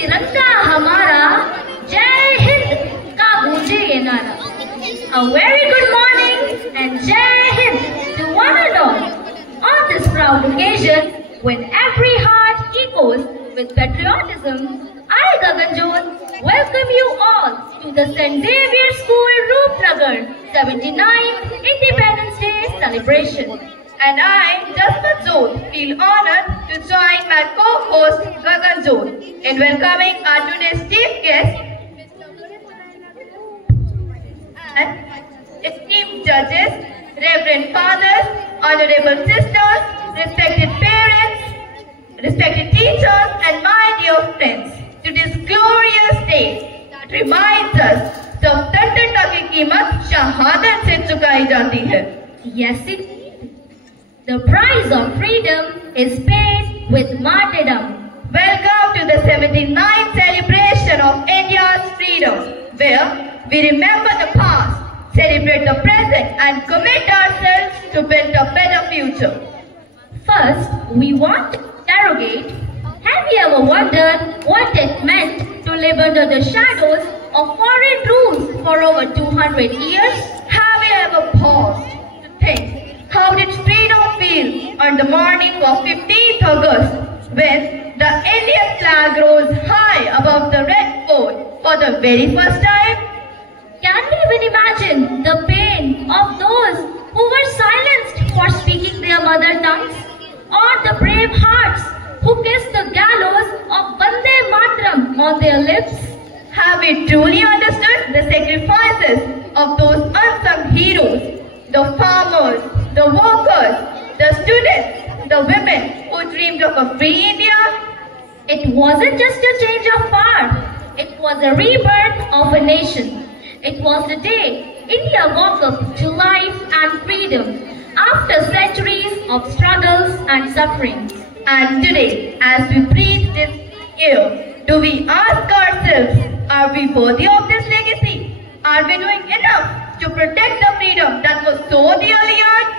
तिरंगा हमारा, जय हिंद का गूंजे ये नारा. A very good morning and Jai Hind to one and all. On this proud occasion, when every heart echoes with patriotism, I, Gagan Jyot, welcome you all to the St. Xavier School, Roopnagar 79th Independence Day celebration. And I, Jasmine Jyot, feel honored to join my co-host Gagan Jyot in welcoming our today's chief guest and esteemed judges, reverend fathers, honorable sisters, respected parents, respected teachers, and my dear friends, to this glorious day that reminds us स्वतंत्रता की कीमत शहादत से चुकाई जाती है. Yes, indeed. The price of freedom is paid with martyrdom. Welcome to the 79th celebration of India's freedom, where we remember the past, celebrate the present, and commit ourselves to build a better future. First, we want to interrogate, have you ever wondered what it meant to live under the shadows of foreign rules for over 200 years? Have you ever paused to think, how did freedom feel on the morning of 15th August when the Indian flag rose high above the Red Fort for the very first time? Can we even imagine the pain of those who were silenced for speaking their mother tongues? Or the brave hearts who kissed the gallows of Vande Mataram on their lips? Have we truly understood the sacrifices of those unsung heroes? The farmers, the workers, the students, the women who dreamed of a free India? It wasn't just a change of power. It was a rebirth of a nation. It was the day India woke up to life and freedom after centuries of struggles and sufferings. And today, as we breathe this air, do we ask ourselves, are we worthy of this legacy? Are we doing enough to protect the freedom that was so dearly earned?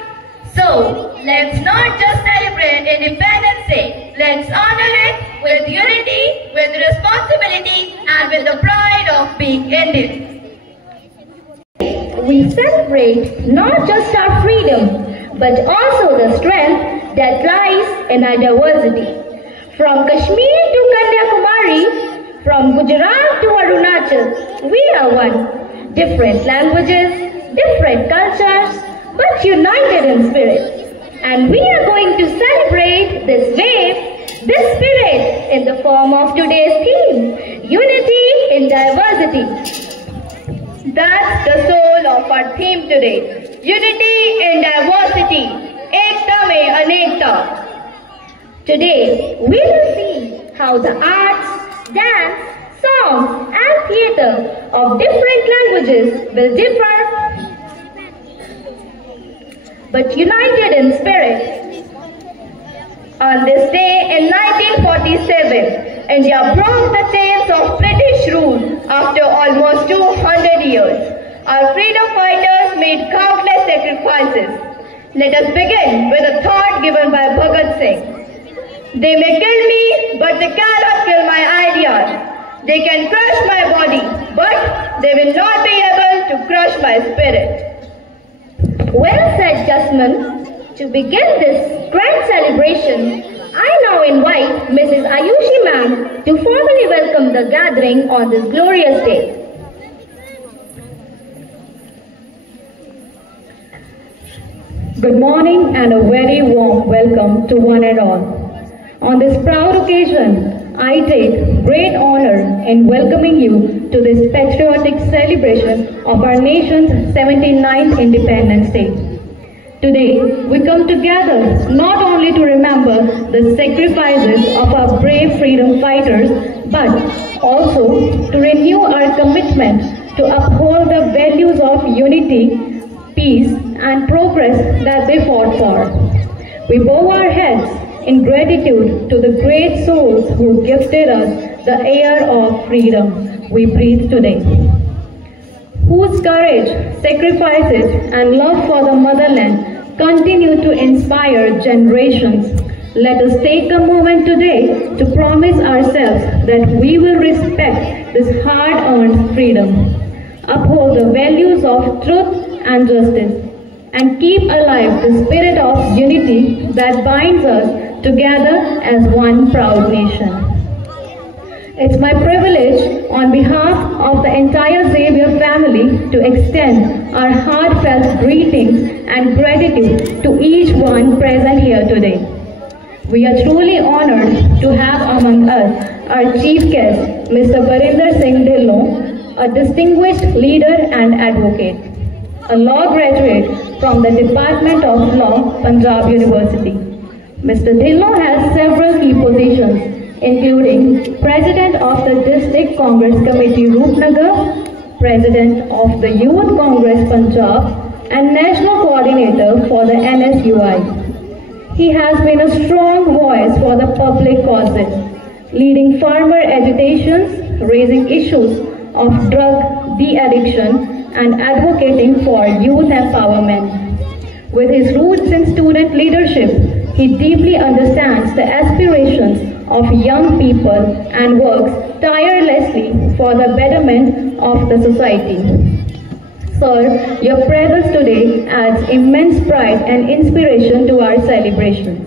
So, let's not just celebrate Independence Day, let's honor it with unity, with responsibility, and with the pride of being Indian. We celebrate not just our freedom, but also the strength that lies in our diversity. From Kashmir to Kanyakumari, from Gujarat to Arunachal, we are one. Different languages, different cultures, but united in spirit. And we are going to celebrate this wave, this spirit in the form of today's theme, Unity in Diversity. That's the soul of our theme today. Unity in diversity. Ekta mein anekta. Today, we will see how the arts, dance, songs and theatre of different languages will differ, but united in spirit. On this day in 1947, India broke the chains of British rule after almost 200 years. Our freedom fighters made countless sacrifices. Let us begin with a thought given by Bhagat Singh. They may kill me, but they cannot kill my ideas. They can crush my body, but they will not be able to crush my spirit. Well said, Jasmine. To begin this grand celebration, I now invite Mrs. Ayushi ma'am to formally welcome the gathering on this glorious day. Good morning and a very warm welcome to one and all. On this proud occasion, I take great honor in welcoming you to this patriotic celebration of our nation's 79th Independence Day. Today, we come together not only to remember the sacrifices of our brave freedom fighters, but also to renew our commitment to uphold the values of unity, peace, and progress that they fought for. We bow our heads in gratitude to the great souls who gifted us the air of freedom we breathe today, whose courage, sacrifices, and love for the motherland continue to inspire generations Let us take a moment today to promise ourselves that we will respect this hard-earned freedom, uphold the values of truth and justice, and keep alive the spirit of unity that binds us together as one proud nation. It's my privilege on behalf of the entire Xavier family to extend our heartfelt greetings and gratitude to each one present here today. We are truly honored to have among us our chief guest, Mr. Barinder Singh Dhillon, a distinguished leader and advocate, a law graduate from the Department of Law, Punjab University. Mr. Dhillon has several key positions, including President of the District Congress Committee Roopnagar, President of the Youth Congress Punjab, and National Coordinator for the NSUI. He has been a strong voice for the public causes, leading farmer agitations, raising issues of drug de-addiction, and advocating for youth empowerment. With his roots in student leadership, he deeply understands the aspirations of young people and works tirelessly for the betterment of the society. Sir, your presence today adds immense pride and inspiration to our celebration.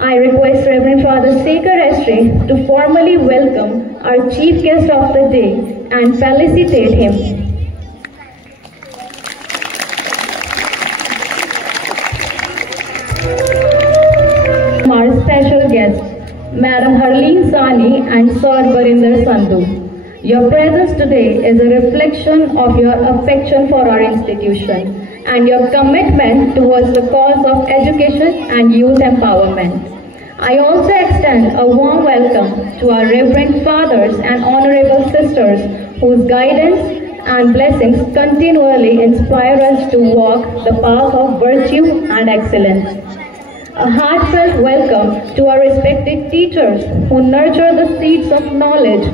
I request Reverend Father Sekar Estre to formally welcome our chief guest of the day and felicitate him. Our special guests, Madam Harleen Sani and Sir Barinder Sandhu. Your presence today is a reflection of your affection for our institution and your commitment towards the cause of education and youth empowerment. I also extend a warm welcome to our Reverend Fathers and Honorable Sisters whose guidance and blessings continually inspire us to walk the path of virtue and excellence. A heartfelt welcome to our respected teachers who nurture the seeds of knowledge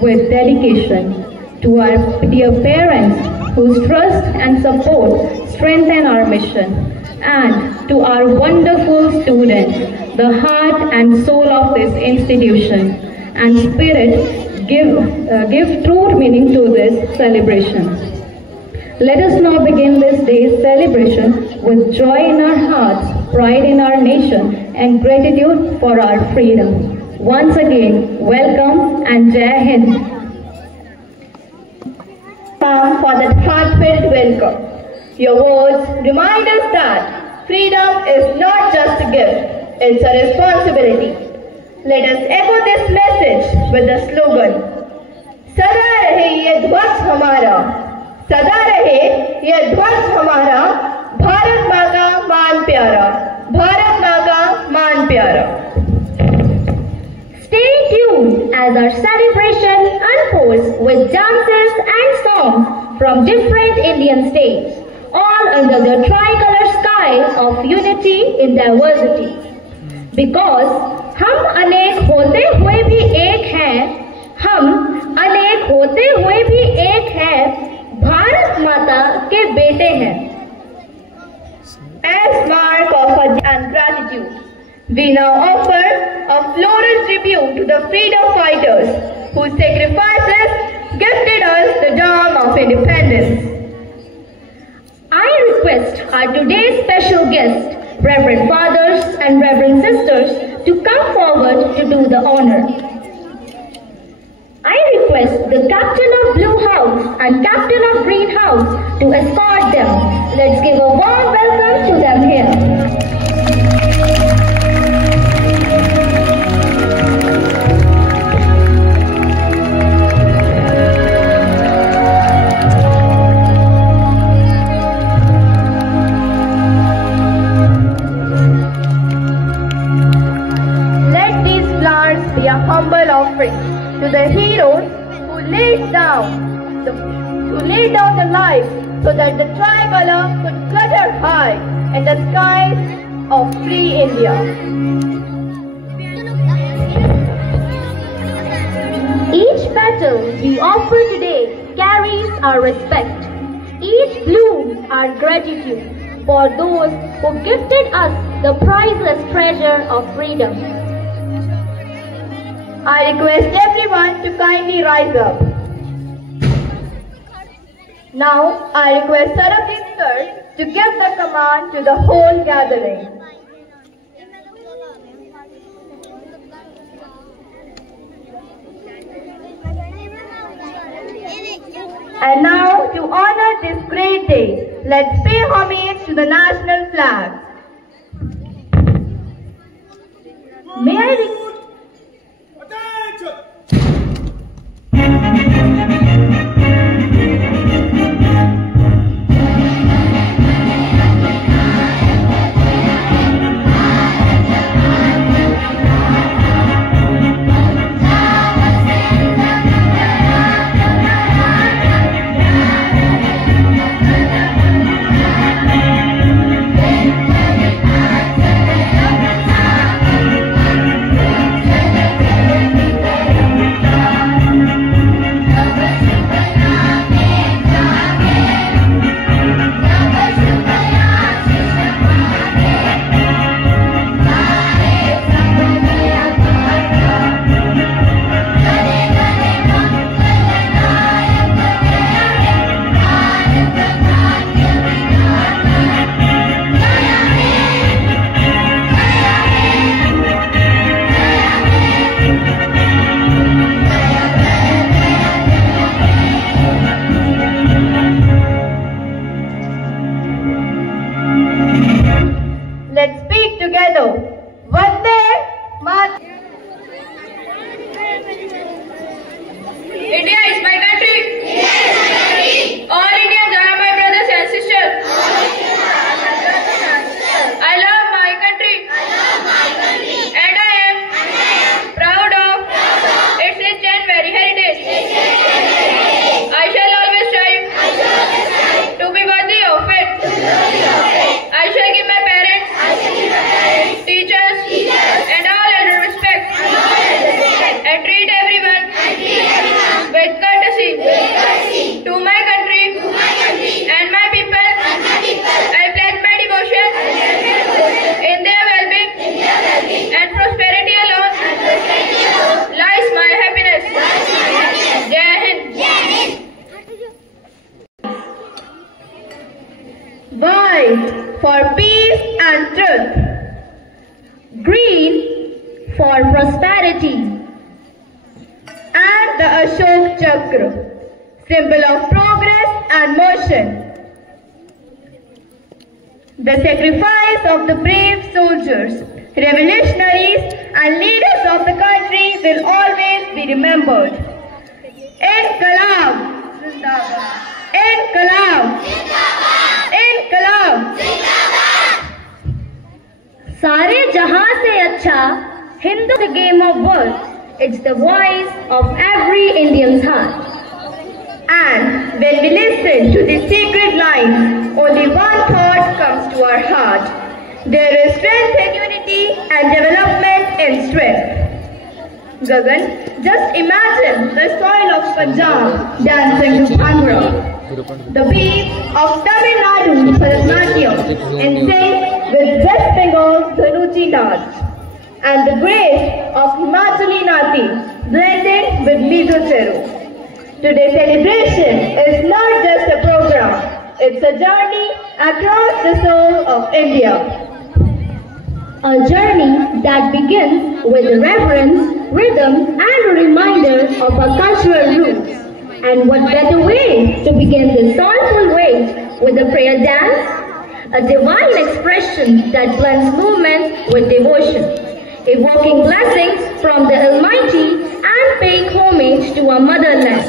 with dedication, to our dear parents whose trust and support strengthen our mission, and to our wonderful students, the heart and soul of this institution, and spirit give true meaning to this celebration. Let us now begin this day's celebration with joy in our hearts, pride in our nation, and gratitude for our freedom. Once again, welcome and Jai Hind. For that heartfelt welcome. Your words remind us that freedom is not just a gift, it's a responsibility. Let us echo this message with the slogan, Sada rahe ye dhwaj hamara, Sada rahe ye dhwaj hamara, Bharat maa ka maan pyara, Bharat maa ka maan pyara. Stay tuned as our celebration unfolds with dances and songs from different Indian states, all under the tricolor sky of unity in diversity. Because हम अनेक होते हुए भी एक हैं, हम अनेक होते हुए भी एक हैं, भारत माता के बेटे हैं. As mark of our gratitude, we now offer a floral tribute to the freedom fighters whose sacrifices gifted us the dawn of independence. I request our today's special guests, Reverend Fathers and Reverend Sisters, to come forward to do the honor. I request the Captain of Blue House and Captain of Green House to escort them. Let's give a warm welcome to them here. Humble offering to the heroes who laid down the life so that the tricolor could flutter high in the skies of free India. Each petal we offer today carries our respect. Each bloom our gratitude. for those who gifted us the priceless treasure of freedom. I request everyone to kindly rise up. Now, I request Sarabjit sir to give the command to the whole gathering. And now, to honor this great day, let's pay homage to the national flag. May I Let's speak together. Vande Mataram. India is my country. All Indians are my brothers and sisters. I love my country. And I am proud of its rich and varied heritage. I shall always strive to be worthy of it. I shall give my parents, teachers, and all elder respect, and treat everyone with courtesy. To my country and my people, I pledge my devotion in their well-being and prosperity alone lies my happiness. Jai Hind. White for peace and truth. green for prosperity, And the Ashok Chakra, symbol of progress and motion. The sacrifice of the brave soldiers, revolutionaries and leaders of the country will always be remembered. Inqilab! Inqilab! Inqilab! सारे जहां से अच्छा Hindu, the game of words. It's the voice of every Indian's heart. And when we listen to these secret lines, only one thought comes to our heart. There is strength in unity and development in strength. Gagan, just imagine the soil of Punjab dancing to Bhangra, the beats of Tamil Nadu Bharatanatyam in sync with West Bengal's Dhanuchi dance, and the grace of Himachali Nati blended with Mizo Cheru. Today's celebration is not just a program, it's a journey across the soul of India. A journey that begins with reverence, rhythm and a reminder of our cultural roots. And what better way to begin this soulful way with a prayer dance? A divine expression that blends movement with devotion, evoking blessings from the Almighty and paying homage to our motherland.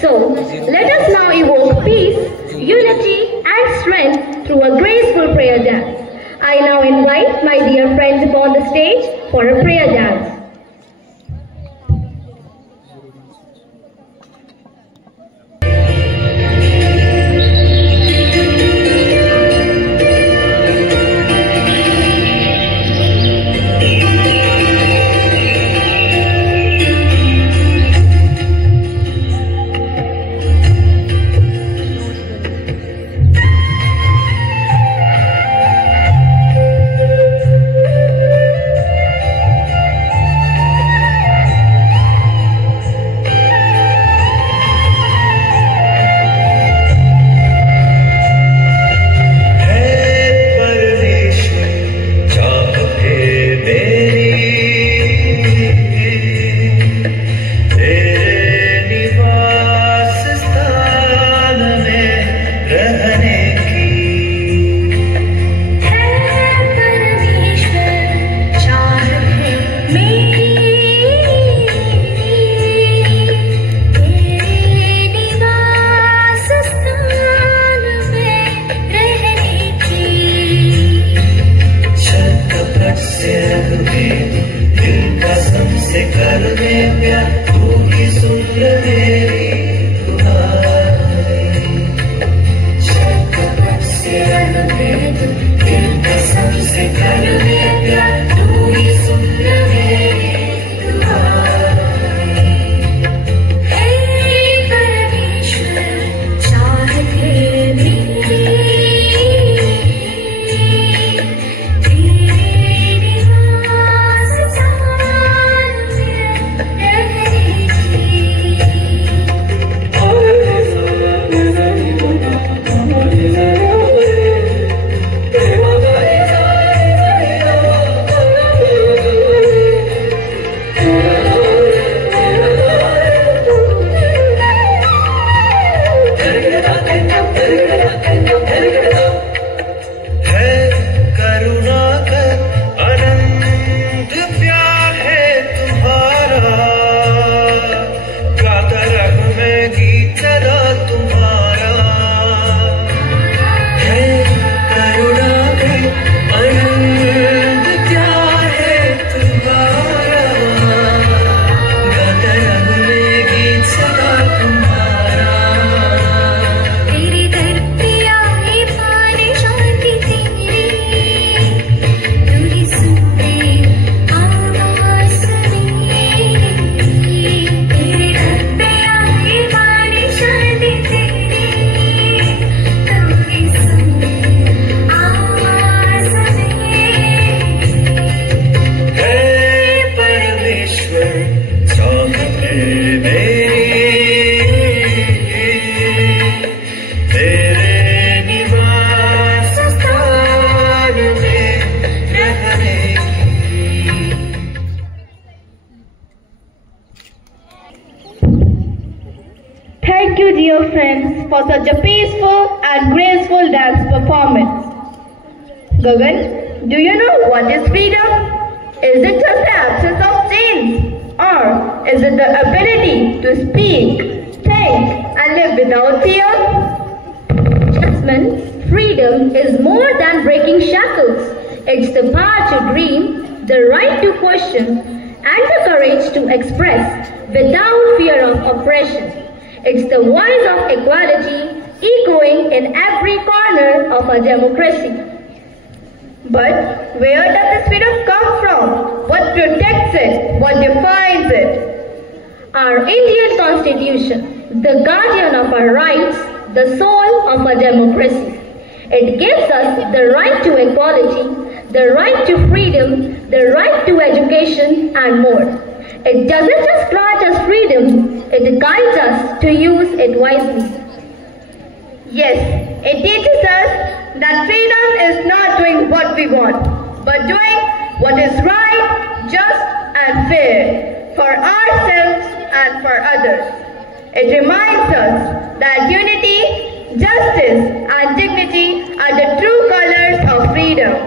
So, let us now evoke peace, unity and strength through a graceful prayer dance. I now invite my dear friends upon the stage for a prayer dance. dear friends, for such a peaceful and graceful dance performance. Gagan, do you know what is freedom? Is it just the absence of chains? Or is it the ability to speak, think and live without fear? Jasmine, freedom is more than breaking shackles. It's the power to dream, the right to question, and the courage to express without fear of oppression. It's the voice of equality echoing in every corner of our democracy. But where does this freedom come from? What protects it? What defines it? Our Indian Constitution, the guardian of our rights, the soul of our democracy. It gives us the right to equality, the right to freedom, the right to education and more. It doesn't just grant us freedom, it guides us to use it wisely. Yes, it teaches us that freedom is not doing what we want, but doing what is right, just and fair for ourselves and for others. It reminds us that unity, justice and dignity are the true colors of freedom.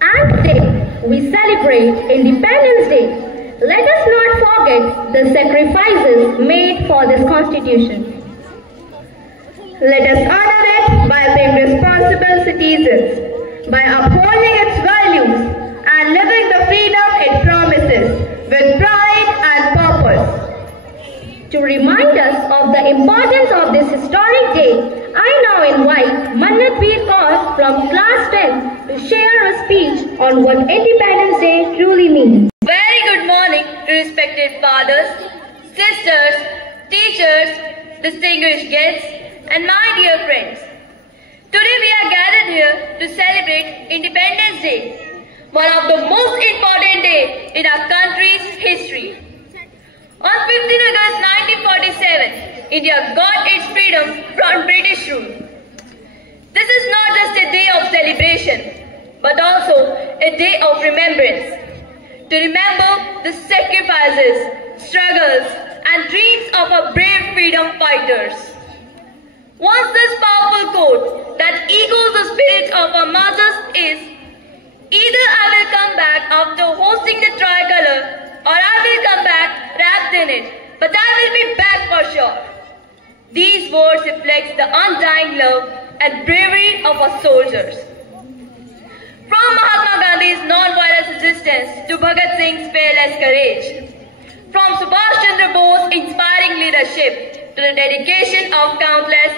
And today we celebrate Independence Day. Let us not forget the sacrifices made for this Constitution. Let us honor it by being responsible citizens, by upholding its values and living the freedom it promises with pride and purpose. To remind us of the importance of this historic day, I now invite Mannat Veer Kaur from class 10 to share a speech on what Independence Day truly means. Very good morning to respected fathers, sisters, teachers, distinguished guests, and my dear friends. Today we are gathered here to celebrate Independence Day, one of the most important days in our country's history. On 15 August 1947, India got its freedom from British rule. This is not just a day of celebration, but also a day of remembrance. To remember the sacrifices, struggles, and dreams of our brave freedom fighters. Once this powerful quote that echoes the spirit of our martyrs is, "Either I will come back after hosting the tricolor, or I will come back wrapped in it, but I will be back for sure." These words reflect the undying love and bravery of our soldiers. From Mahatma Gandhi's non-violent resistance to Bhagat Singh's fearless courage, from Subhash Chandra Bose's inspiring leadership to the dedication of countless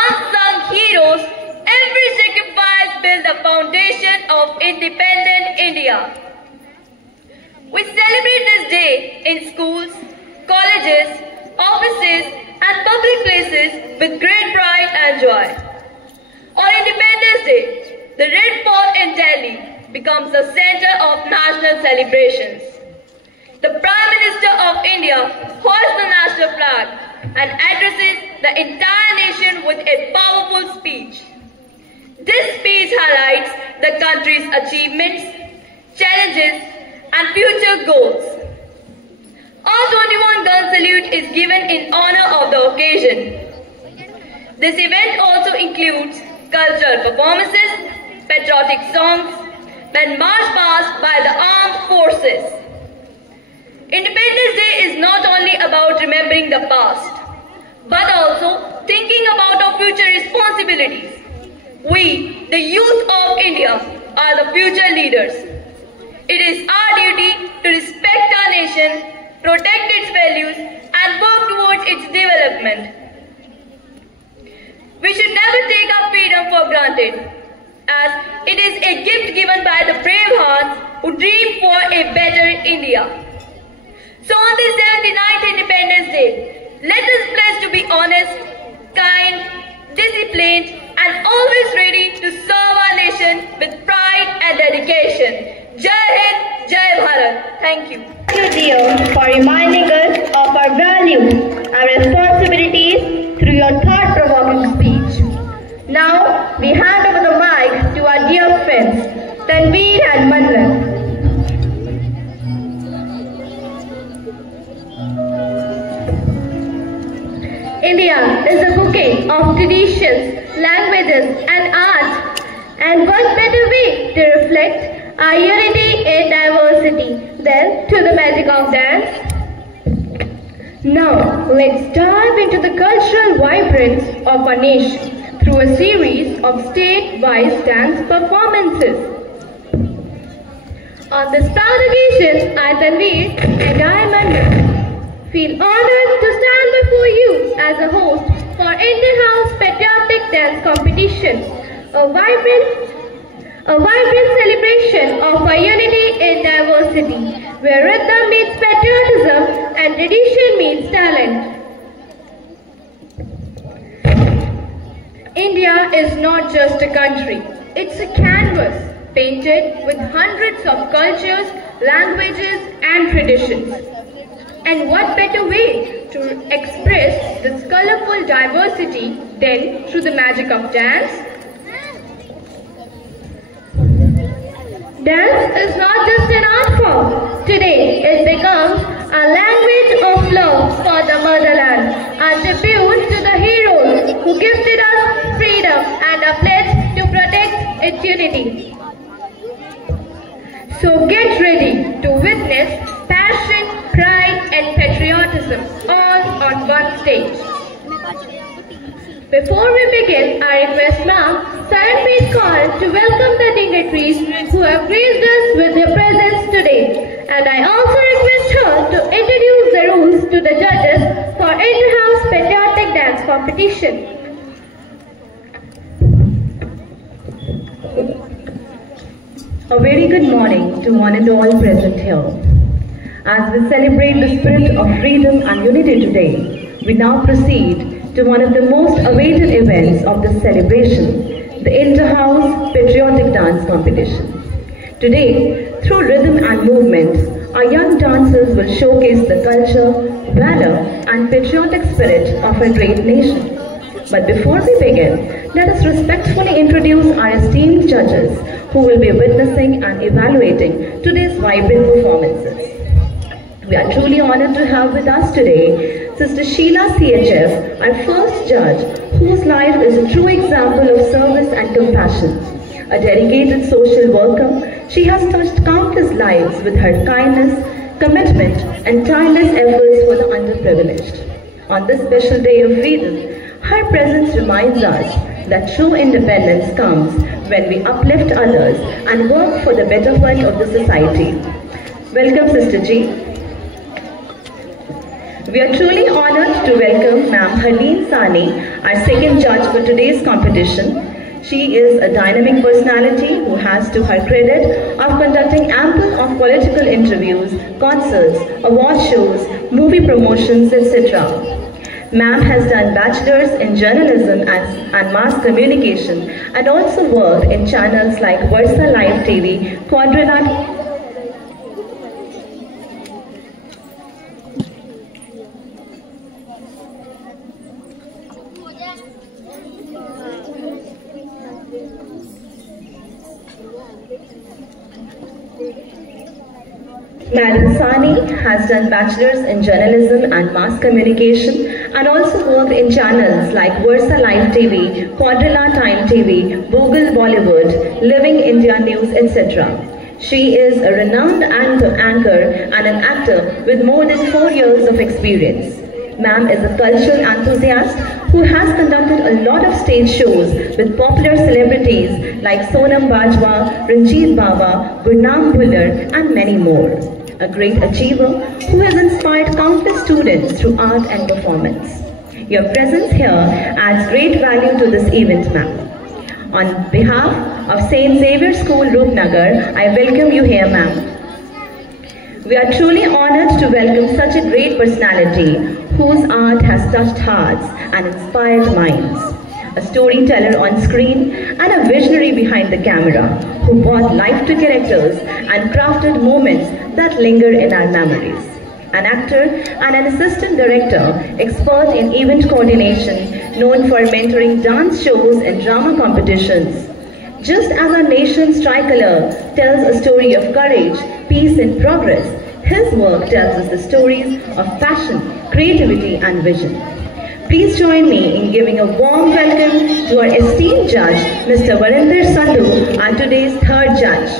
unsung heroes, every sacrifice built the foundation of independent India. We celebrate this day in schools, colleges, offices, and public places with great pride and joy. On Independence Day, the Red Fort in Delhi becomes the center of national celebrations. The Prime Minister of India hoists the national flag and addresses the entire nation with a powerful speech. This speech highlights the country's achievements, challenges, and future goals. Our 21-gun salute is given in honor of the occasion. This event also includes cultural performances, patriotic songs, and march past by the armed forces. Independence Day is not only about remembering the past, but also thinking about our future responsibilities. We, the youth of India, are the future leaders. It is our duty to respect our nation, protect its values, and work towards its development. We should never take our freedom for granted, as it is a gift given by the brave hearts who dream for a better India. So on this 79th Independence Day, let us pledge to be honest, kind, disciplined, and always ready to serve our nation with pride and dedication. Jai Hind, Jai Bharat. Thank you. Thank you, dear, for reminding us of our values and responsibilities through your thought-provoking speech. Now, we hand over the mic to our dear friends, Tanveer and Mannat. India exchange of traditions, languages and art. And what better way to reflect our unity in diversity than through the magic of dance? Now, let's dive into the cultural vibrance of our nation through a series of state-wise dance performances. On this proud occasion, I, Tanveer, and I, Mandan, feel honored to stand before you as a host for Inter-House Patriotic Dance Competition, a vibrant celebration of our unity in diversity, where rhythm meets patriotism and tradition meets talent. India is not just a country, it's a canvas painted with hundreds of cultures, languages and traditions. And what better way to express this colorful diversity than through the magic of dance? Dance is not just an art form. Today it becomes a language of love for the motherland, a tribute to the heroes who gifted us freedom and a pledge to protect its unity. So get ready to witness passion, pride and patriotism all on one stage. Before we begin, I request Ma'am Saranpreet Kaur to welcome the dignitaries who have graced us with their presence today. And I also request her to introduce the rules to the judges for Inter-House Patriotic Dance Competition. A very good morning to one and all present here. As we celebrate the spirit of freedom and unity today, we now proceed to one of the most awaited events of this celebration, the Inter-House Patriotic Dance Competition. Today, through rhythm and movement, our young dancers will showcase the culture, valor and patriotic spirit of our great nation. But before we begin, let us respectfully introduce our esteemed judges who will be witnessing and evaluating today's vibrant performances. We are truly honored to have with us today Sister Sheila CHF, our first judge, whose life is a true example of service and compassion. A dedicated social worker, she has touched countless lives with her kindness, commitment and tireless efforts for the underprivileged. On this special day of freedom, her presence reminds us that true independence comes when we uplift others and work for the betterment of the society. Welcome, Sister G. We are truly honored to welcome Ma'am Harleen Sani, our second judge for today's competition. She is a dynamic personality who has to her credit of conducting ample of political interviews, concerts, award shows, movie promotions, etc. Ma'am has done bachelor's in journalism and mass communication and also worked in channels like Versa Live TV, Quadrilat. Madam Sani has done bachelor's in journalism and mass communication and also worked in channels like Versa Live TV, Quadrilla Time TV, Google Bollywood, Living India News, etc. She is a renowned anchor and an actor with more than 4 years of experience. Ma'am is a cultural enthusiast who has conducted a lot of stage shows with popular celebrities like Sonam Bajwa, Ranjit Baba, Gurnam Bhullar and many more. A great achiever who has inspired countless students through art and performance. Your presence here adds great value to this event, ma'am. On behalf of St. Xavier School, Rupnagar, I welcome you here, ma'am. We are truly honored to welcome such a great personality whose art has touched hearts and inspired minds. A storyteller on screen and a visionary behind the camera who brought life to characters and crafted moments that linger in our memories. An actor and an assistant director, expert in event coordination, known for mentoring dance shows and drama competitions. Just as our nation's tricolor tells a story of courage, peace and progress, his work tells us the stories of passion, creativity and vision. Please join me in giving a warm welcome to our esteemed judge, Mr. Varinder Sandhu, our today's third judge.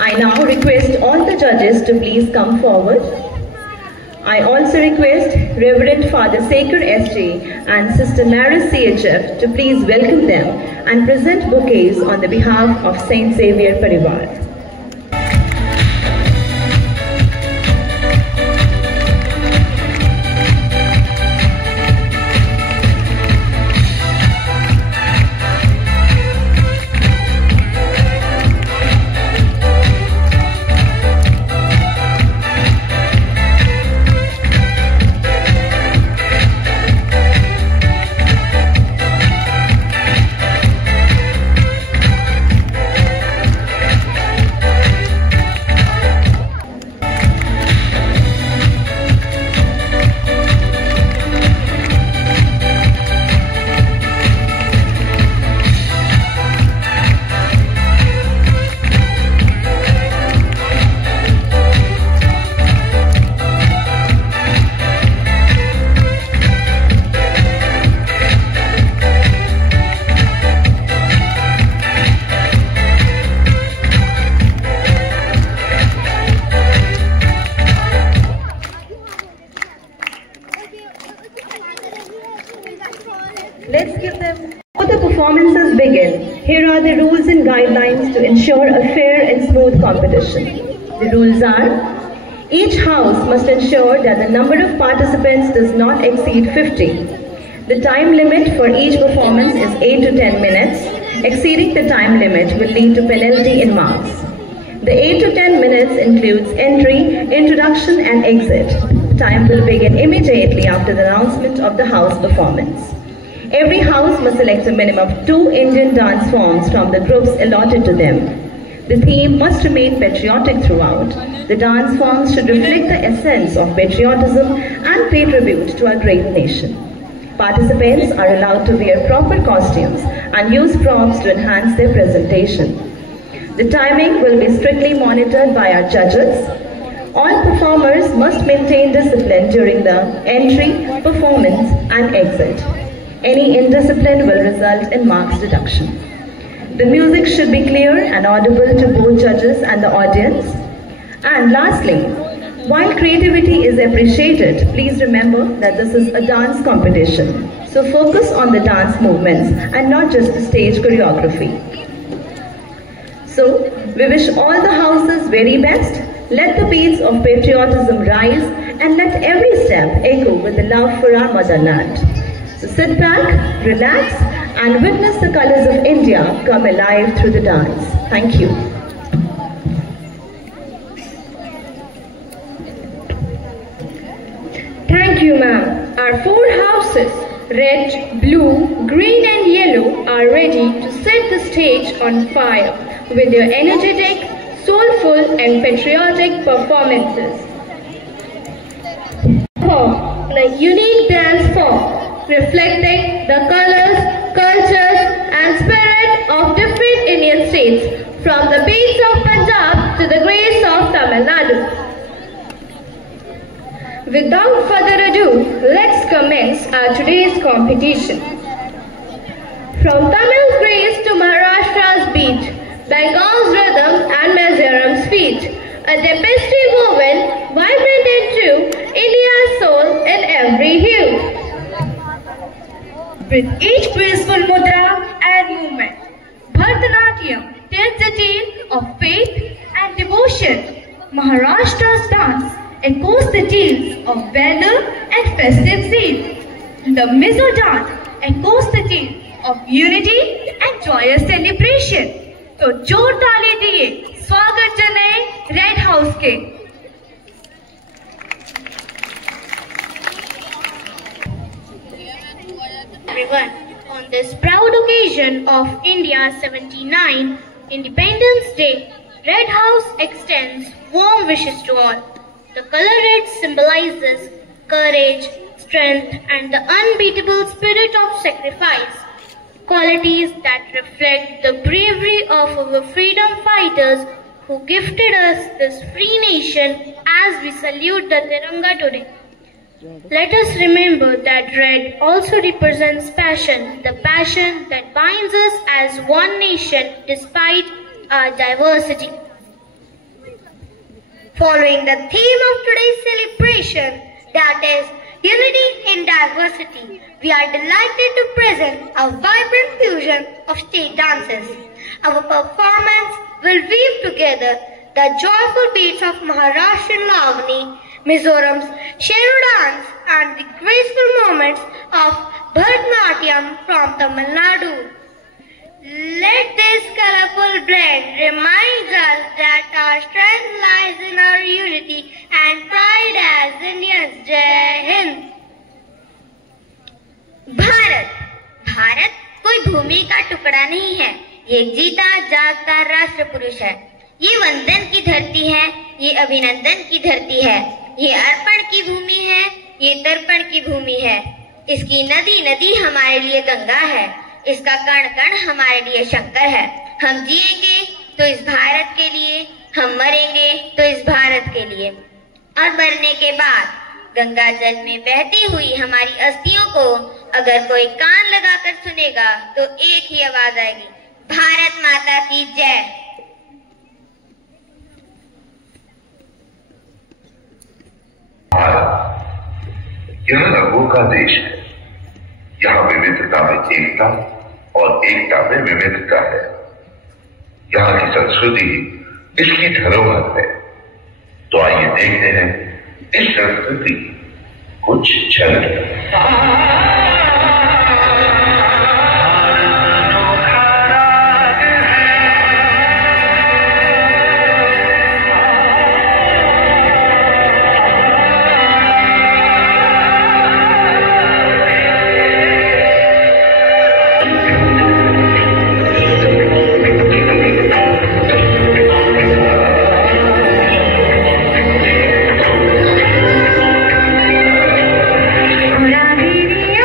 I now request all the judges to please come forward. I also request Reverend Father Sekar SJ and Sister Maris CHF to please welcome them and present bouquets on the behalf of Saint Xavier Parivar. Let's give them. Before the performances begin, here are the rules and guidelines to ensure a fair and smooth competition. The rules are: each house must ensure that the number of participants does not exceed 50. The time limit for each performance is 8 to 10 minutes. Exceeding the time limit will lead to penalty in marks. The 8 to 10 minutes includes entry, introduction and exit. Time will begin immediately after the announcement of the house performance. Every house must select a minimum of 2 Indian dance forms from the groups allotted to them. The theme must remain patriotic throughout. The dance forms should reflect the essence of patriotism and pay tribute to our great nation. Participants are allowed to wear proper costumes and use props to enhance their presentation. The timing will be strictly monitored by our judges. All performers must maintain discipline during the entry, performance and exit. Any indiscipline will result in marks deduction. The music should be clear and audible to both judges and the audience. And lastly, while creativity is appreciated, please remember that this is a dance competition. So focus on the dance movements and not just the stage choreography. So we wish all the houses very best. Let the beats of patriotism rise and let every step echo with the love for our motherland. So sit back, relax and witness the colors of India come alive through the dance. Thank you. Thank you, ma'am. Our 4 houses, red, blue, green and yellow, are ready to set the stage on fire with their energetic, soulful and patriotic performances. The unique dance form reflecting the colors, cultures and spirit of different Indian states, from the beats of Punjab to the grace of Tamil Nadu. Without further ado, let's commence our today's competition. From Tamil's grace to Maharashtra's beat, Bengal's rhythm and Mizoram's feet, a tapestry woven, vibrant and true, India's soul in every hue. With each graceful mudra and movement, Bharatanatyam tells the tale of faith and devotion. Maharashtra's dance echoes the tales of valor and festive zeal. The Mizo dance echoes the tale of unity and joyous celebration. तो जोर ताली दिए स्वागत जनाए red house के। Everyone, on this proud occasion of India's 79th Independence Day, Red House extends warm wishes to all. The color red symbolizes courage, strength, and the unbeatable spirit of sacrifice. Qualities that reflect the bravery of our freedom fighters who gifted us this free nation as we salute the Tiranga today. Let us remember that red also represents passion, the passion that binds us as one nation despite our diversity. Following the theme of today's celebration, that is unity in diversity, we are delighted to present a vibrant fusion of state dances. Our performance will weave together the joyful beats of Maharashtrian Lavani, Mizoram's Sheru dance and the graceful moments of Bharatanatyam from Tamil Nadu. Let this colorful blend remind us that our strength lies in our unity and pride as Indians. Jai Hind. Bharat कोई भूमि का टुकड़ा नहीं है, ये जीता जागता राष्ट्र पुरुष है। ये वंदन की धरती है, ये अभिनंदन की धरती है, ये अर्पण की भूमि है, ये तर्पण की भूमि है। इसकी नदी नदी हमारे लिए गंगा है, इसका कण कण हमारे लिए शंकर है। हम जिएंगे तो इस भारत के लिए, हम मरेंगे तो इस भारत के लिए। और मरने के बाद गंगा जल में बहती हुई हमारी अस्थियों को अगर कोई कान लगाकर सुनेगा तो एक ही आवाज आएगी, भारत माता की जय। भारत यह रंगों का देश है, यहाँ विविधता में एकता और एकता में विविधता है। यहाँ की संस्कृति इसकी धरोहर है। तो आइए देखते हैं इस संस्कृति कुछ झलक। Radhi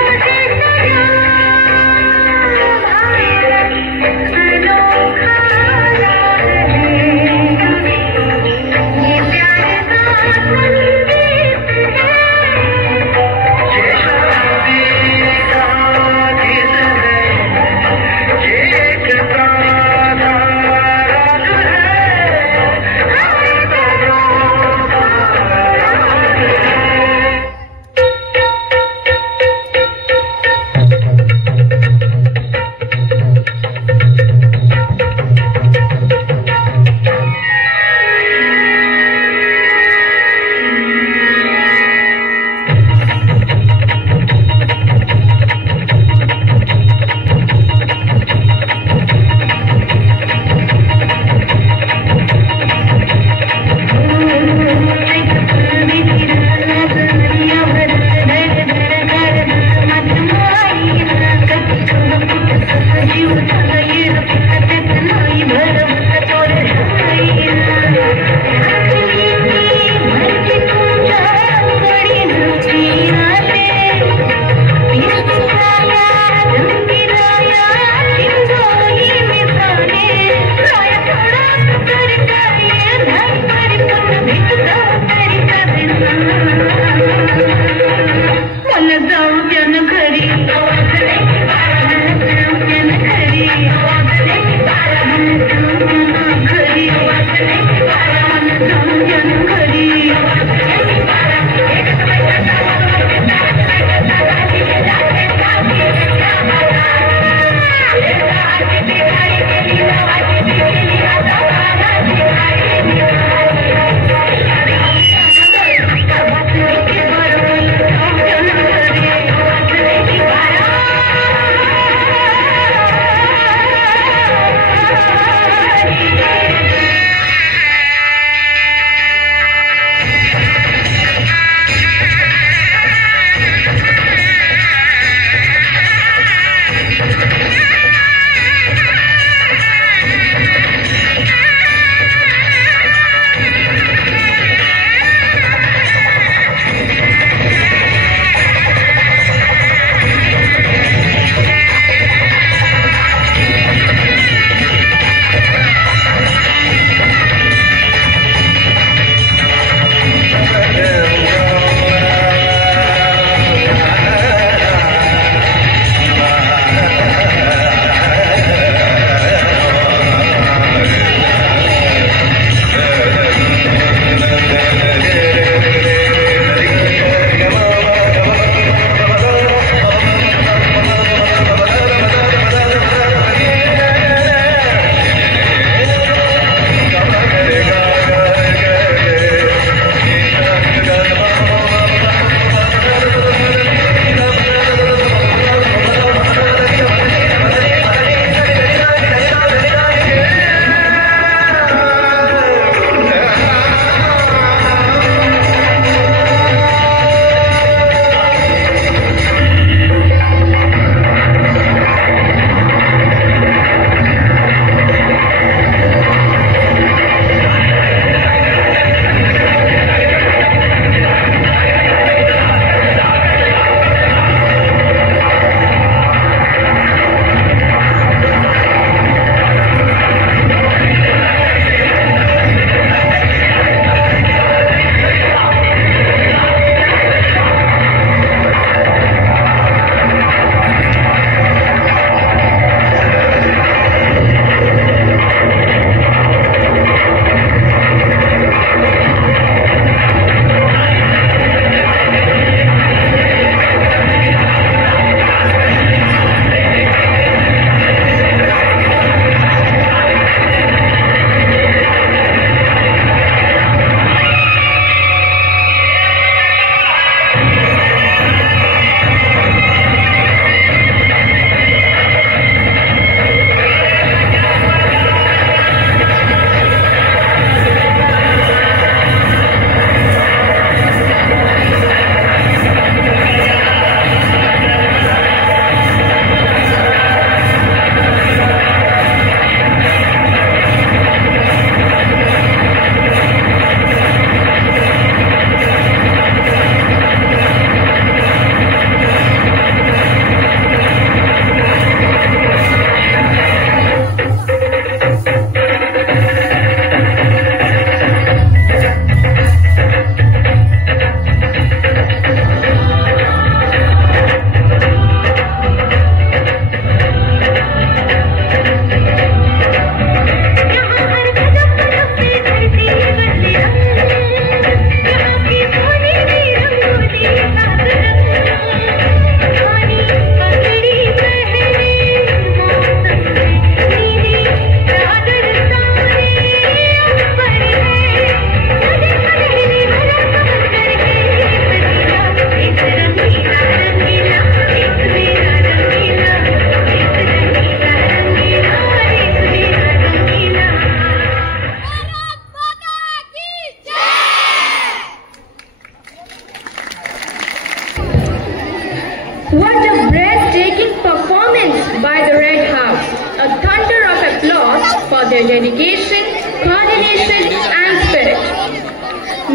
their dedication, coordination and spirit.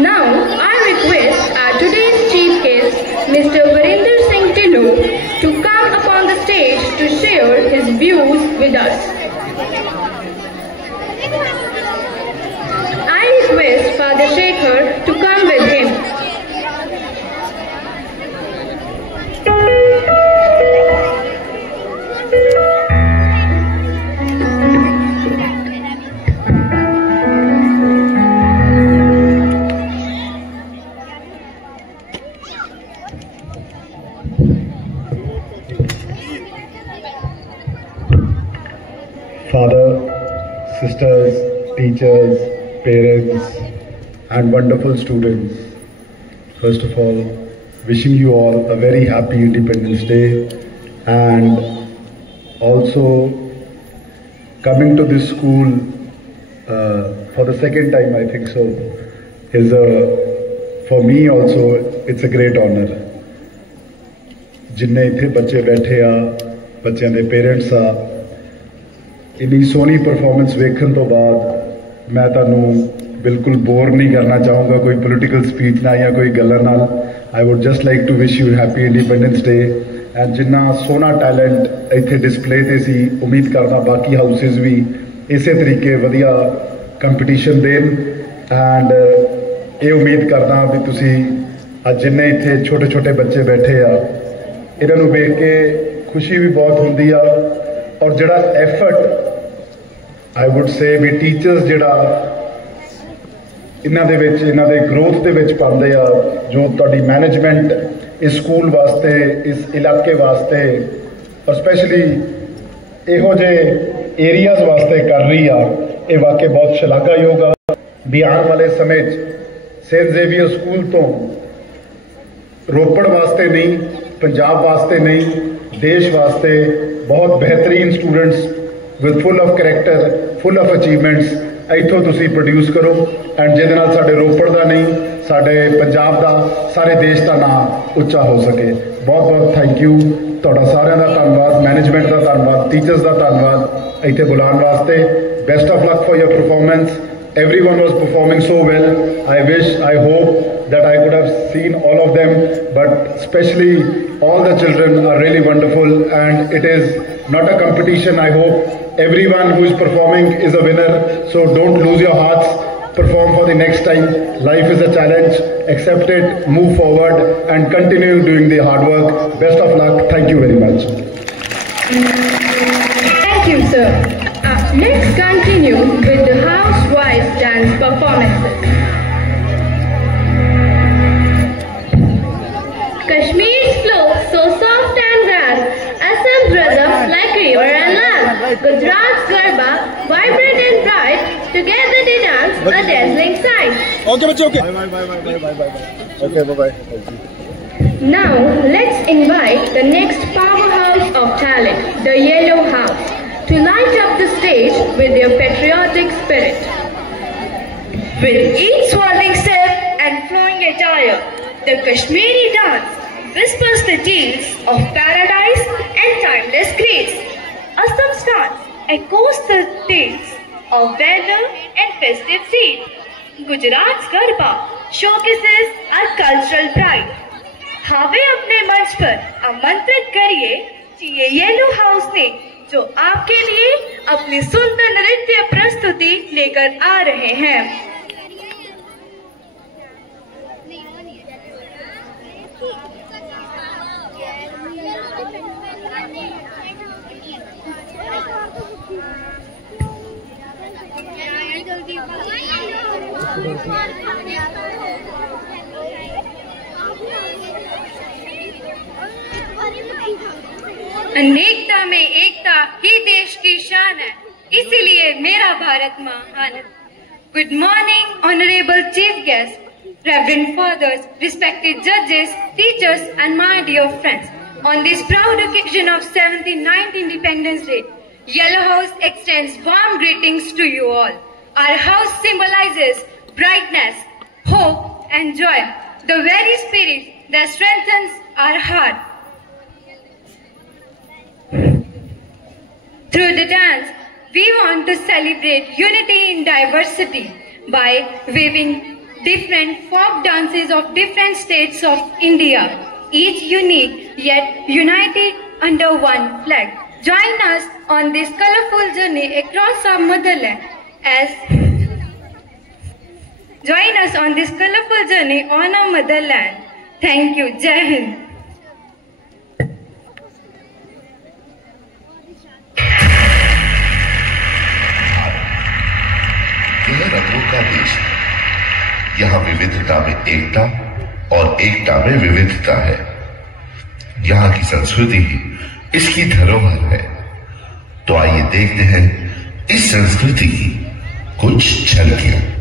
Now, I request our today's chief guest, Mr. Varinder Singh Dhillon, to come upon the stage to share his views with us. I request Father Shekhar to come with him. Father, sisters, teachers, parents, and wonderful students. First of all, wishing you all a very happy Independence Day, and also coming to this school for the second time, I think so, is for me also, it's a great honor. जिन्ने इत्थे बच्चे बैठे आ, बच्चों के parents आ, इन्नी सोहनी performance वेखण तो बाद मैं तुहानूं बिल्कुल बोर नहीं करना चाहूँगा कोई पॉलिटिकल स्पीच ना या कोई गल्लां नाल. I would just like to wish you happy independence day. And जिन्ना सोहना टैलेंट इत्थे डिस्पले ते सी, उम्मीद करदा बाकी हाउसिस भी इसे तरीके वधिया कंपीटीशन देन. एंड ये उम्मीद करदा भी तुसी अज जिन्ने इत्थे छोटे छोटे बच्चे बैठे आ, इन्हां नूं वेख के खुशी भी बहुत हुंदी आ. और जिहड़ा एफर्ट आई वुड से भी टीचर्स जिहड़ा इन्हां दे ग्रोथ दे विच पाउंदे आ, जो तुहाडी मैनेजमेंट इस स्कूल वास्ते, इस इलाके वास्ते और स्पैशली इहो जे एरियाज वास्ते कर रही आ, ये वाकई बहुत शलाघायोग आ. भी आने वाले समय सेंट जेवियर स्कूल तो रोपड़ वास्ते नहीं, पंजाब वास्ते नहीं, देश वास्ते बहुत बेहतरीन students with full of character, full of achievements इत्थों तुसी प्रोड्यूस करो. एंड जिहदे नाल साडे रोपड़ दा नहीं, साडे पंजाब दा, सारे देश का नाम उच्चा हो सके. बहुत बहुत थैंक यू. तुहाडा सारिਆਂ ਦਾ ਧੰਨਵਾਦ, मैनेजमेंट का धन्यवाद, टीचर्स का धन्यवाद इत्थे बुलाउण वास्ते. Best of luck for your performance. Everyone was performing so well. I hope that I could have seen all of them, but especially all the children are really wonderful, and it is not a competition. I hope everyone who is performing is a winner, so don't lose your hearts. Perform for the next time. Life is a challenge. Accept it, move forward, and continue doing the hard work. Best of luck. Thank you very much. Thank you, sir. Let's continue with the house-wise dance performances. Kashmir's flow so soft and rare, Assam rhythm like river and land. Gujarat's Garba, vibrant and bright, together they dance a dazzling sight. Okay, okay. Bye. Okay, bye. Now, let's invite the next powerhouse of talent, the Yellow House, to light up the stage with their patriotic spirit. With each swirling step and flowing attire, the Kashmiri dance whispers the tales of paradise and timeless grace. Assam's dance echoes the tales of weather and festive scene. Gujarat's Garba showcases our cultural pride. हावे अपने मंच पर आमंत्रित करिए ये yellow house ने, जो आपके लिए अपनी सुंदर नृत्य प्रस्तुति लेकर आ रहे हैं. अनेकता में एकता ही देश की शान है, इसीलिए मेरा भारत महान है. Good morning, honorable chief guests, reverend fathers, respected judges, teachers, and my dear friends. On this proud occasion of 79th Independence Day, Yellow House extends warm greetings to you all. Our house symbolizes brightness, hope, and joy, the very spirit that strengthens our heart. Through the dance, We want to celebrate unity in diversity by weaving different folk dances of different states of India, each unique yet united under one flag. Join us on this colorful journey across our motherland Join us on this colorful journey on our motherland. Thank you. Jai Hind. यह रंगों का देश है। यहाँ विविधता में एकता और एकता में विविधता है। यहाँ की संस्कृति ही इसकी धरोहर है। तो आइए देखते हैं इस संस्कृति की कुछ झलकियां।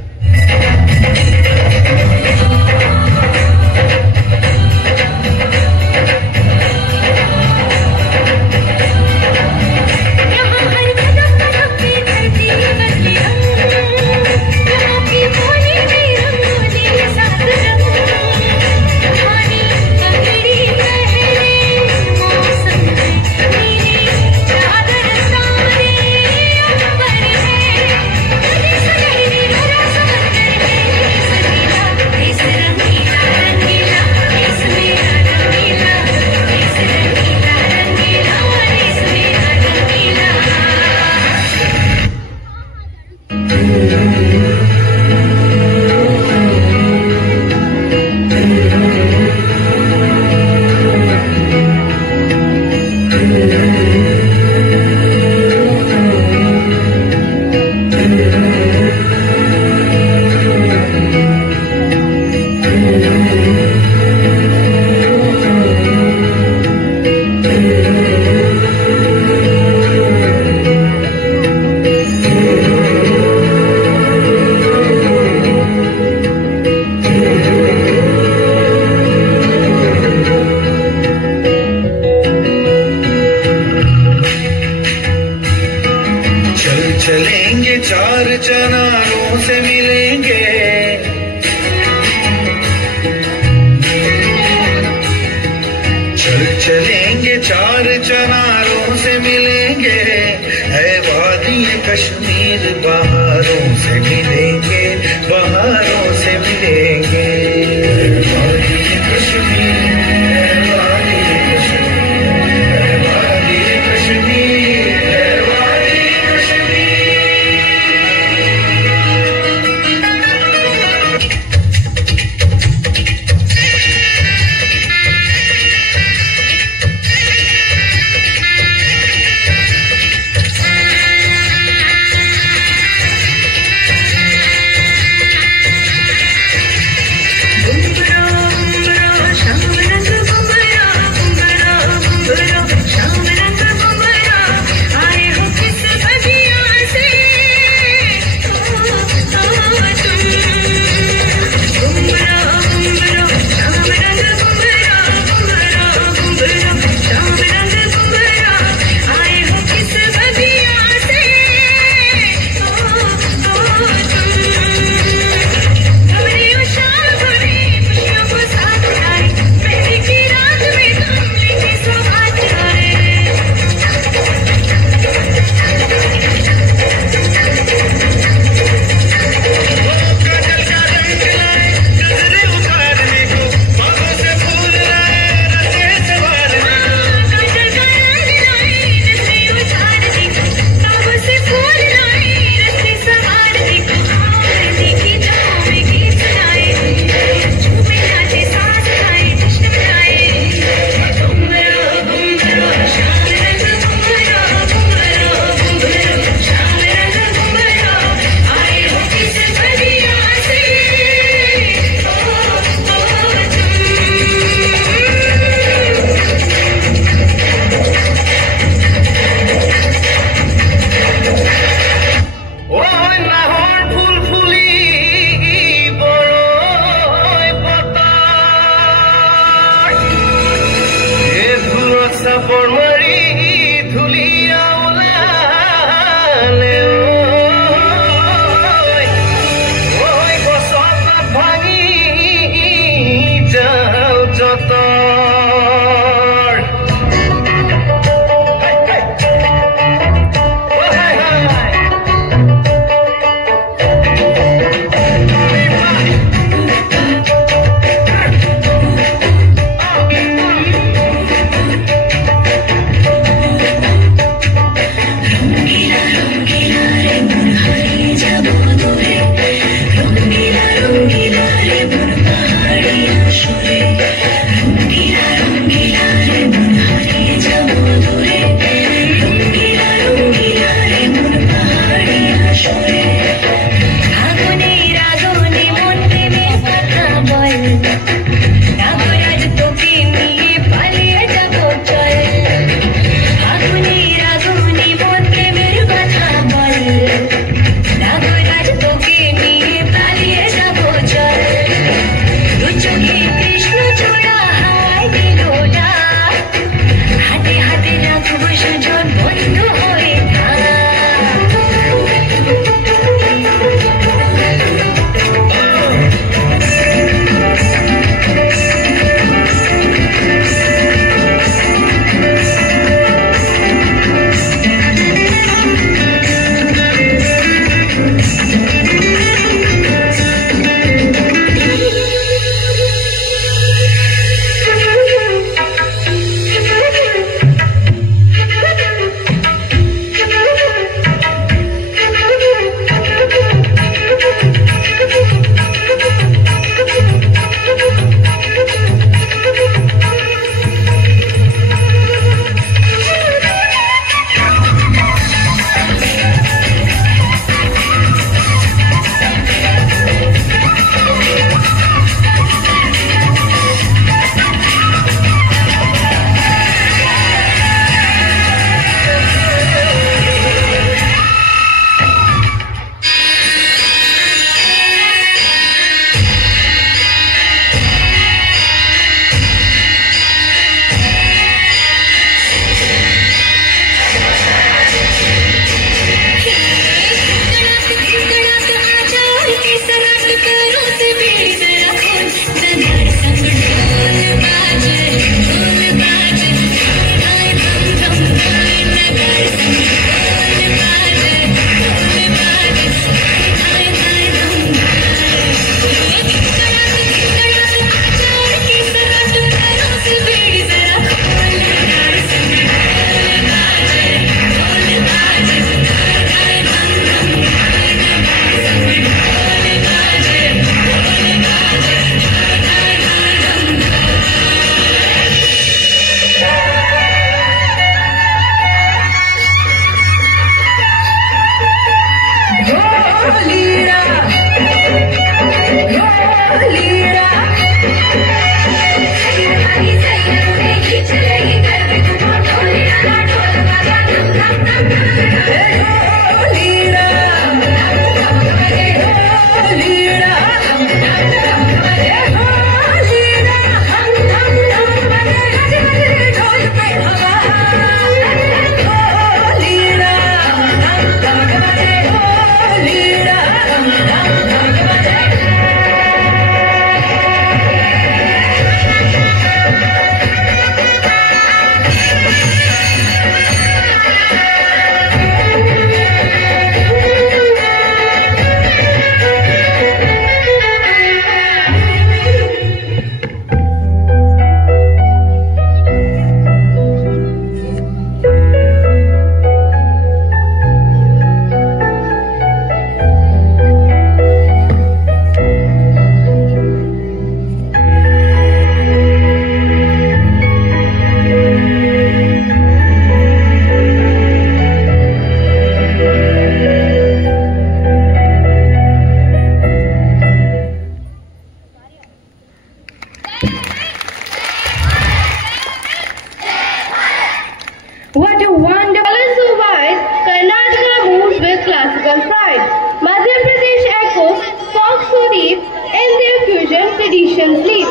What a wonderful so wide, Karnataka moves with classical pride. Madhya Pradesh echoes folk so deep, in their fusion traditions leap.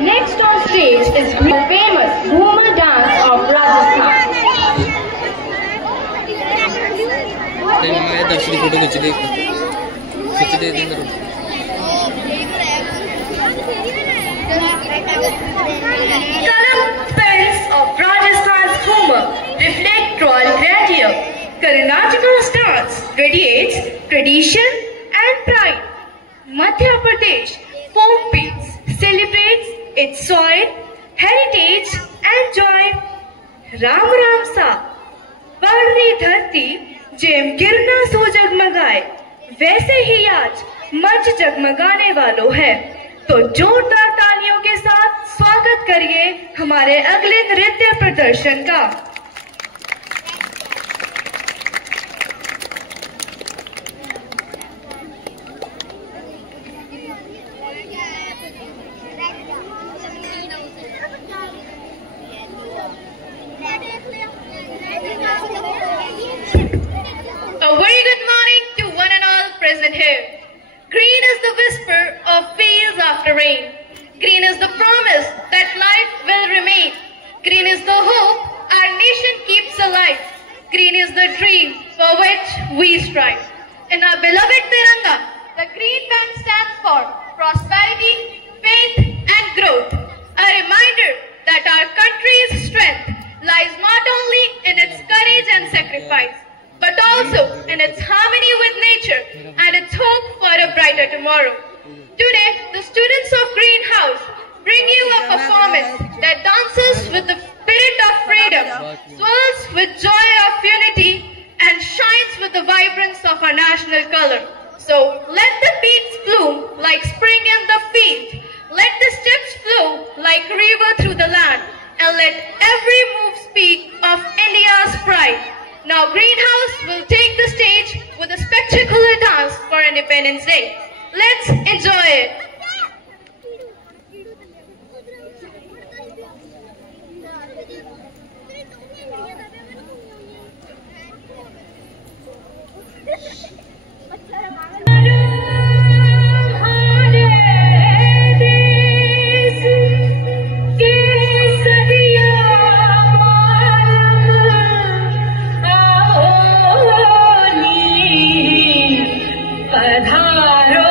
Next on stage is the famous Ghumar dance of Rajasthan. Colors of Rajasthan's Ghumar reflect royal grandeur. Karnataka's dance radiates tradition and pride. Madhya Pradesh folk beats celebrates its soil, heritage and joy. Ram Ram Sa पढ़ धरती GeM गिरना सो जगमगाए, वैसे ही आज मंच जगमगाने वालों है। तो जोरदार तालियों के साथ स्वागत करिए हमारे अगले नृत्य प्रदर्शन का। A very good morning to one and all present here. Green is the whisper of fields after rain. Green is the promise that life will remain. Green is the hope our nation keeps alive. Green is the dream for which we strive. In our beloved Tiranga, the green band stands for prosperity, faith and growth. A reminder that our country's strength lies not only in its courage and sacrifice, but also in its harmony with nature and its hope for a brighter tomorrow. Today, the students of Greenhouse bring you a performance that dances with the spirit of freedom, swirls with joy of unity, and shines with the vibrance of our national color. So, let the beats bloom like spring in the field, let the steps flow like river through the land, and let every move speak of India's pride. Now Greenhouse will take the stage with a spectacular dance for Independence Day. Let's enjoy it. पधारो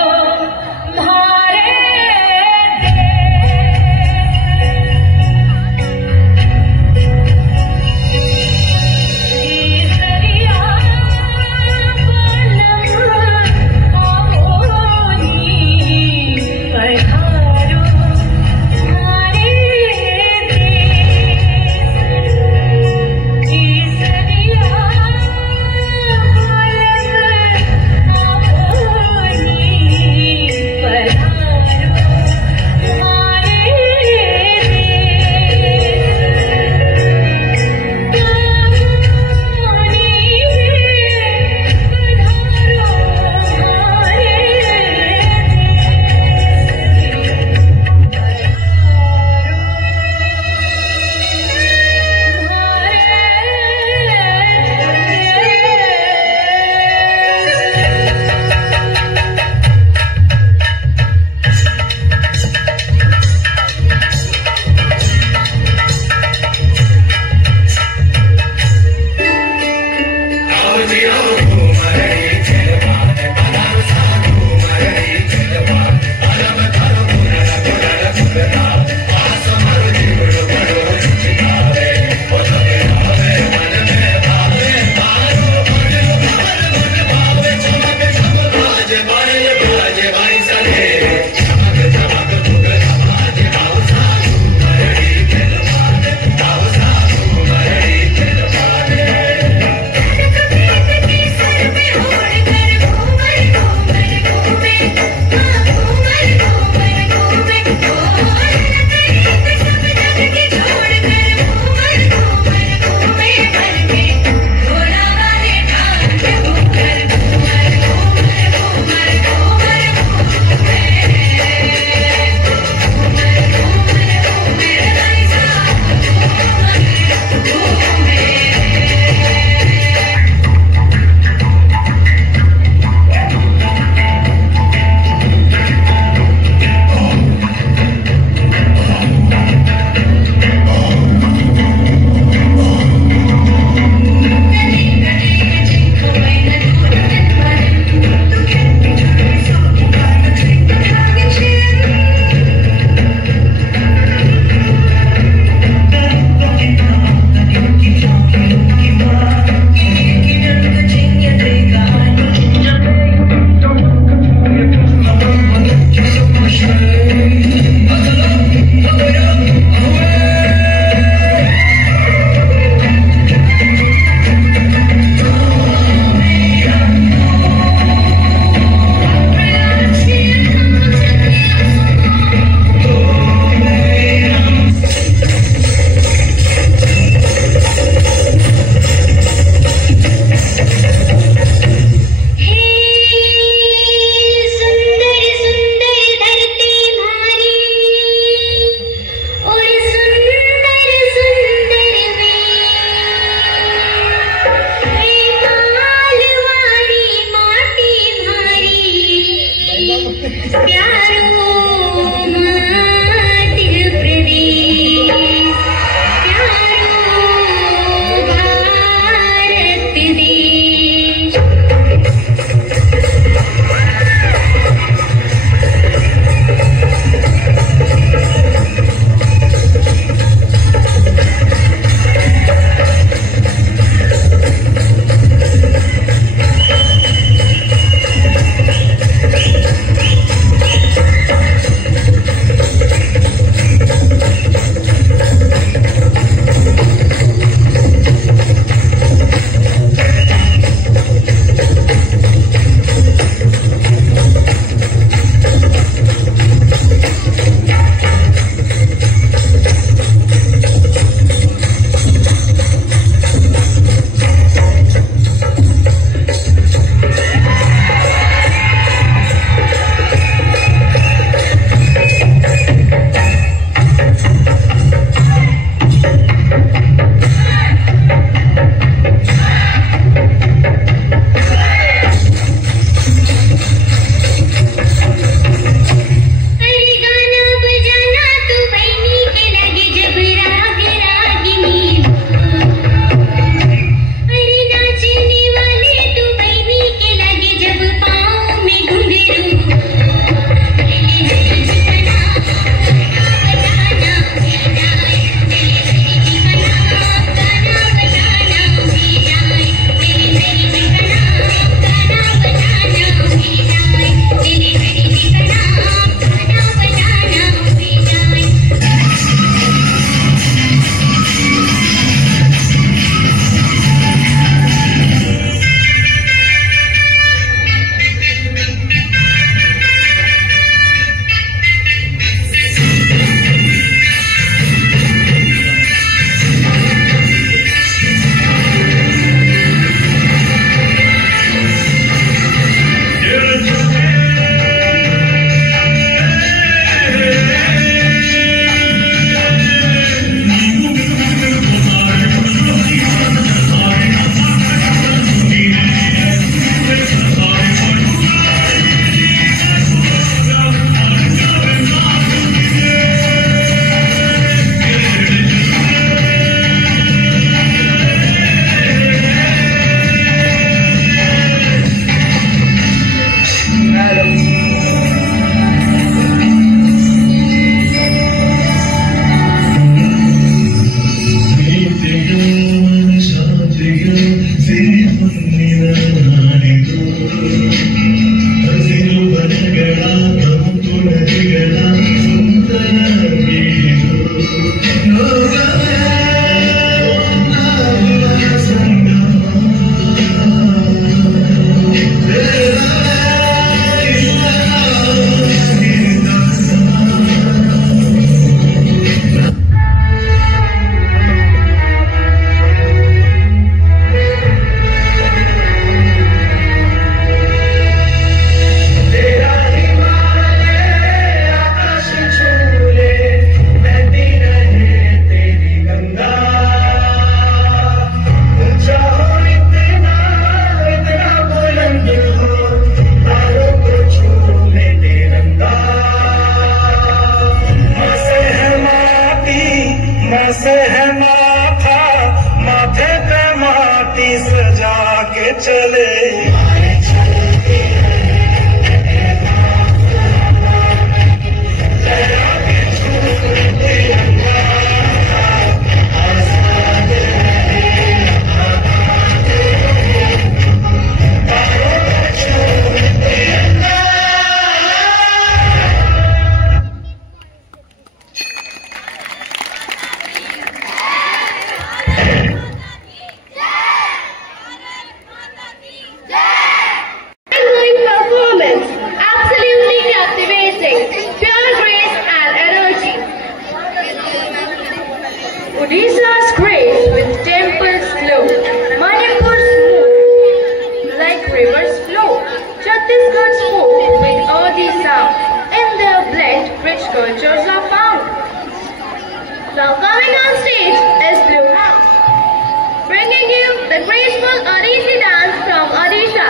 beautiful Odissi dance from Odisha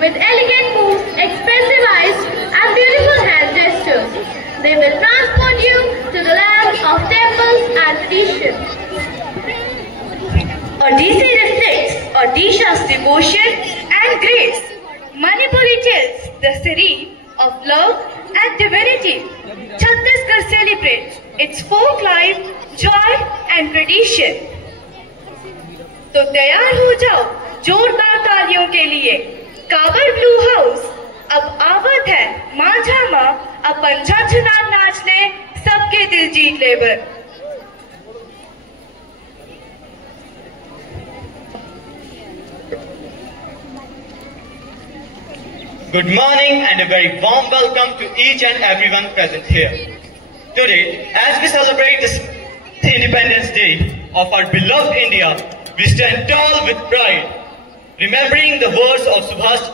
with elegant moves, expressive eyes and beautiful hand gestures. They will transport you to the land of temples and tradition. Odissi reflects Odisha's devotion and grace. Manipuri tells the serene of love and divinity. Chhattisgarh celebrates its folk life, joy and tradition. तो तैयार हो जाओ जोरदार तालियों के लिए। काबर blue house अब आवत है माझा माँ अपन झंझनार नाच ले सबके दिल जीत ले बर। Good morning and a very warm welcome to each and everyone present here. Today, as we celebrate the Independence Day of our beloved India, we stand tall with pride, remembering the words of Subhash.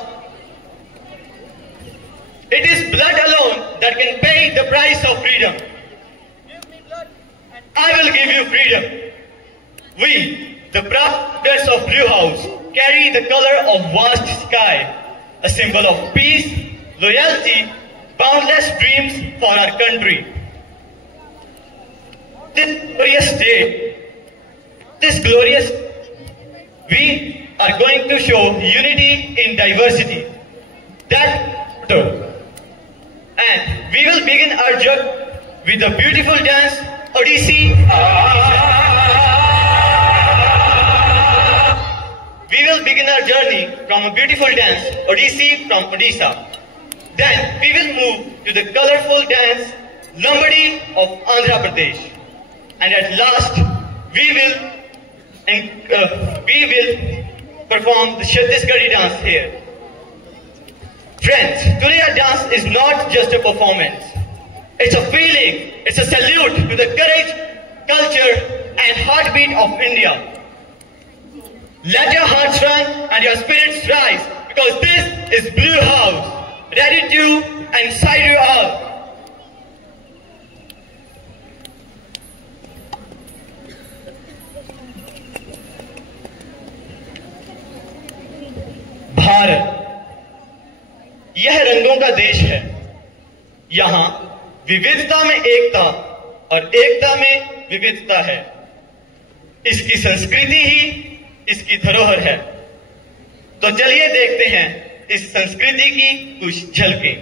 It is blood alone that can pay the price of freedom. I will give you freedom. We, the brothers of Blue House, carry the color of vast sky, a symbol of peace, loyalty, boundless dreams for our country. This glorious, we are going to show unity in diversity. And we will begin our journey with a beautiful dance, Odissi. We will begin our journey from a beautiful dance, Odissi from Odisha. Then we will move to the colorful dance, Lambadi of Andhra Pradesh. And at last, we will perform the Chhattisgarhi dance here. Friends, today our dance is not just a performance. It's a feeling, it's a salute to the courage, culture and heartbeat of India. Let your hearts run and your spirits rise, because this is Blue House, ready to incite you all. Bharat यह रंगों का देश है। यहाँ विविधता में एकता और एकता में विविधता है। इसकी संस्कृति ही इसकी धरोहर है। तो चलिए देखते हैं इस संस्कृति की कुछ झलकें।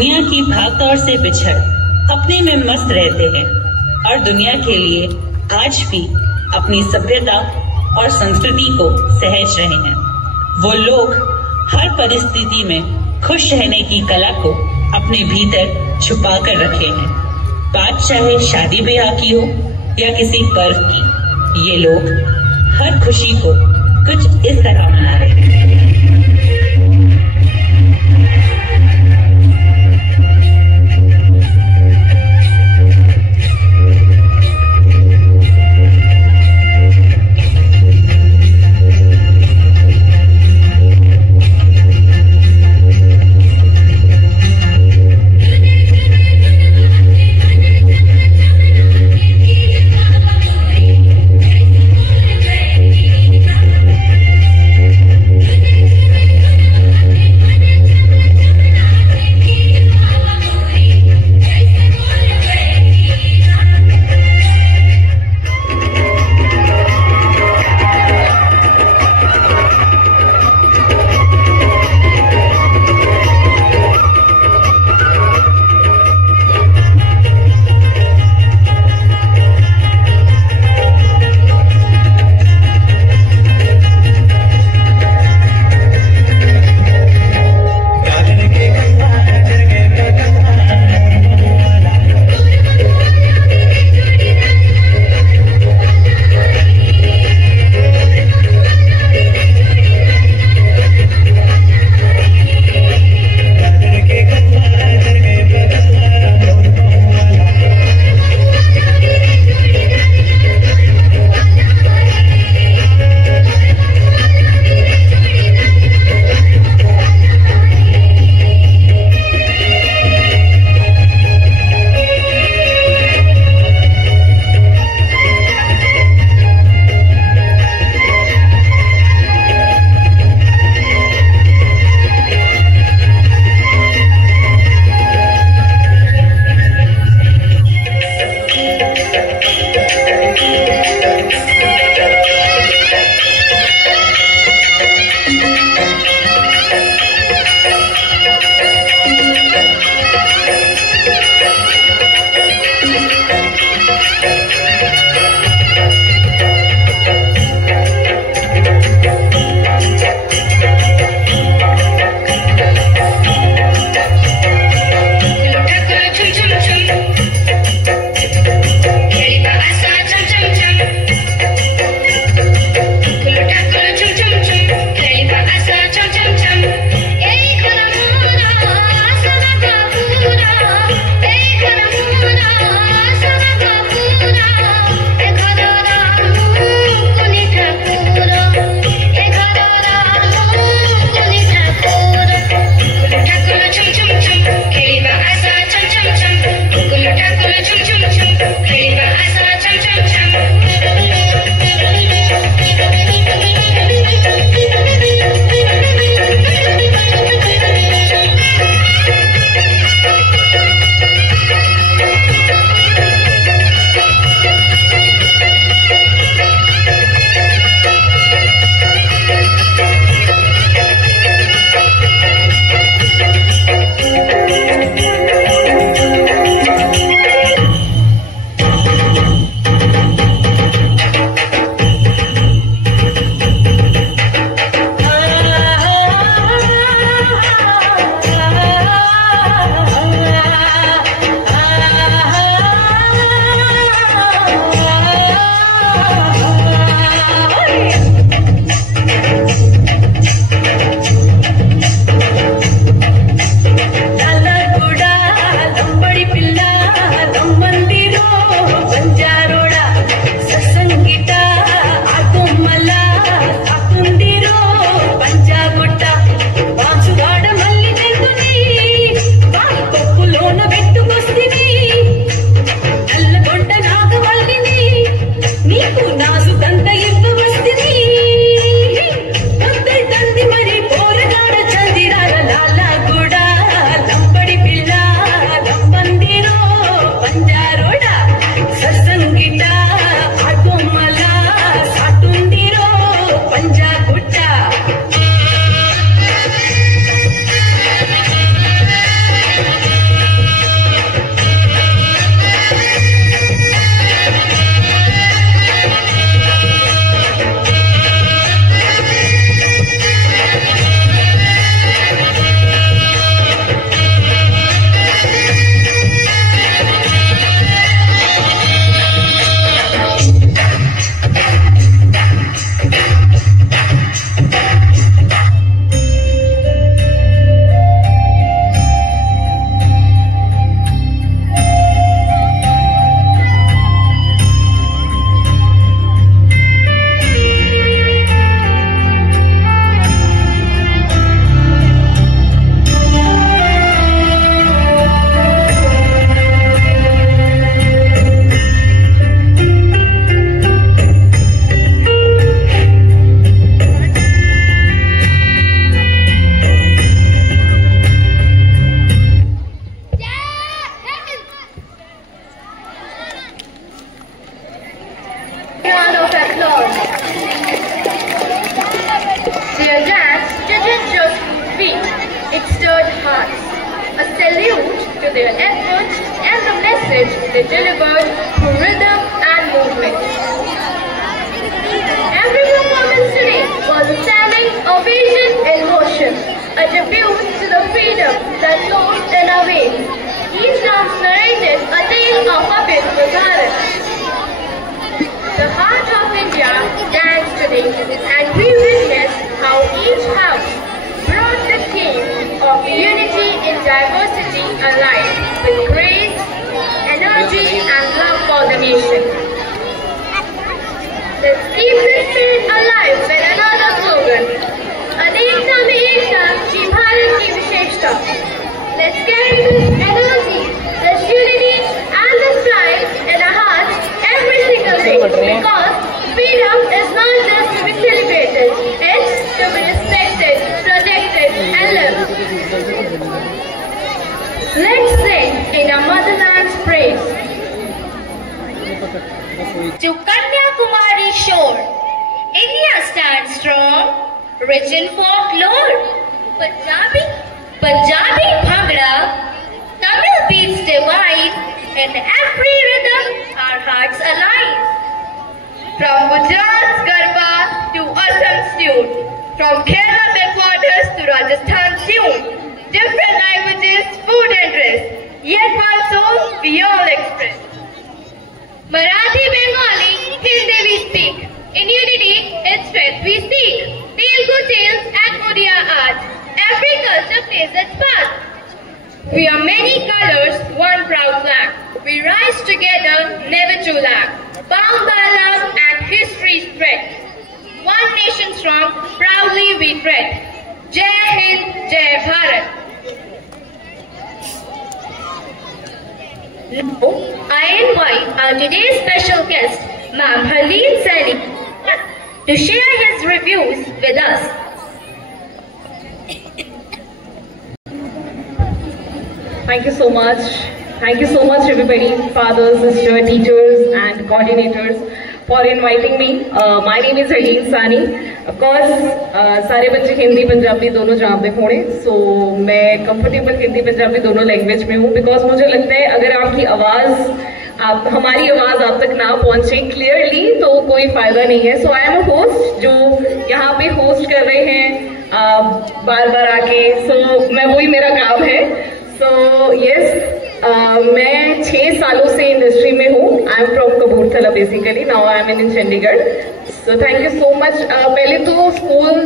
दुनिया की भागदौड़ से बिछड़ अपने में मस्त रहते हैं और दुनिया के लिए आज भी अपनी सभ्यता और संस्कृति को सहज रहे हैं। वो लोग हर परिस्थिति में खुश रहने की कला को अपने भीतर छुपा कर रखे हैं। बात चाहे शादी ब्याह की हो या किसी पर्व की, ये लोग हर खुशी को कुछ इस तरह मना रहे हैं। efforts and the message they delivered through rhythm and movement. Every performance today was a standing ovation in motion, a tribute to the freedom that flows in our veins. Each dance narrated a tale of our beautiful Bharat. The heart of India danced today, and we witnessed how each house brought the theme of unity in diversity alive with grace, energy, and love for the nation. Let's keep this spirit alive with another slogan. Adekta mein ekta, ye Bharat ki visheshta. Let's carry this energy, this unity, and this pride in our hearts every single day, because freedom is not just to be celebrated, it's to be respected, protected, and lived. Let's sing in our motherland's praise. To Kanyakumari shore, India stands strong, rich in folklore. Punjabi Bhangra, Tamil beats divine, in every rhythm our hearts align. From Gujarat's Garba to Assam's tune, from Kerala backwaters to Rajasthan's tune, different languages, food and dress, yet one soul we all express. Marathi, Bengali, Hindi we speak. In unity, its strength we seek. Telugu tales and Odia art. Every culture plays its part. We are many colors, one proud flag. We rise together, never to lag. Bound by love and history's thread. One nation strong, proudly we tread. Jai Hind, Jai Bharat. I invite our today's special guest, Ma'am Harleen Saini, to share his reviews with us. Thank you so much. Thank you so much everybody, fathers, sisters, teachers and coordinators for inviting me. My name is Harleen Saini. Of course, सारे बच्चे हिंदी पंजाबी दोनों जानते होंगे, so मैं comfortable Hindi Punjabi दोनों language में हूँ, because मुझे लगता है अगर आपकी हमारी आवाज आप तक ना पहुंचे क्लियरली तो कोई फायदा नहीं है. So I am a host जो यहाँ पे होस्ट कर रहे हैं बार बार आके, so मैं वही मेरा काम है. So yes, मैं 6 सालों से इंडस्ट्री में हूँ. I am from Kapurthala basically, now I am in Chandigarh. So thank you so much. पहले तो स्कूल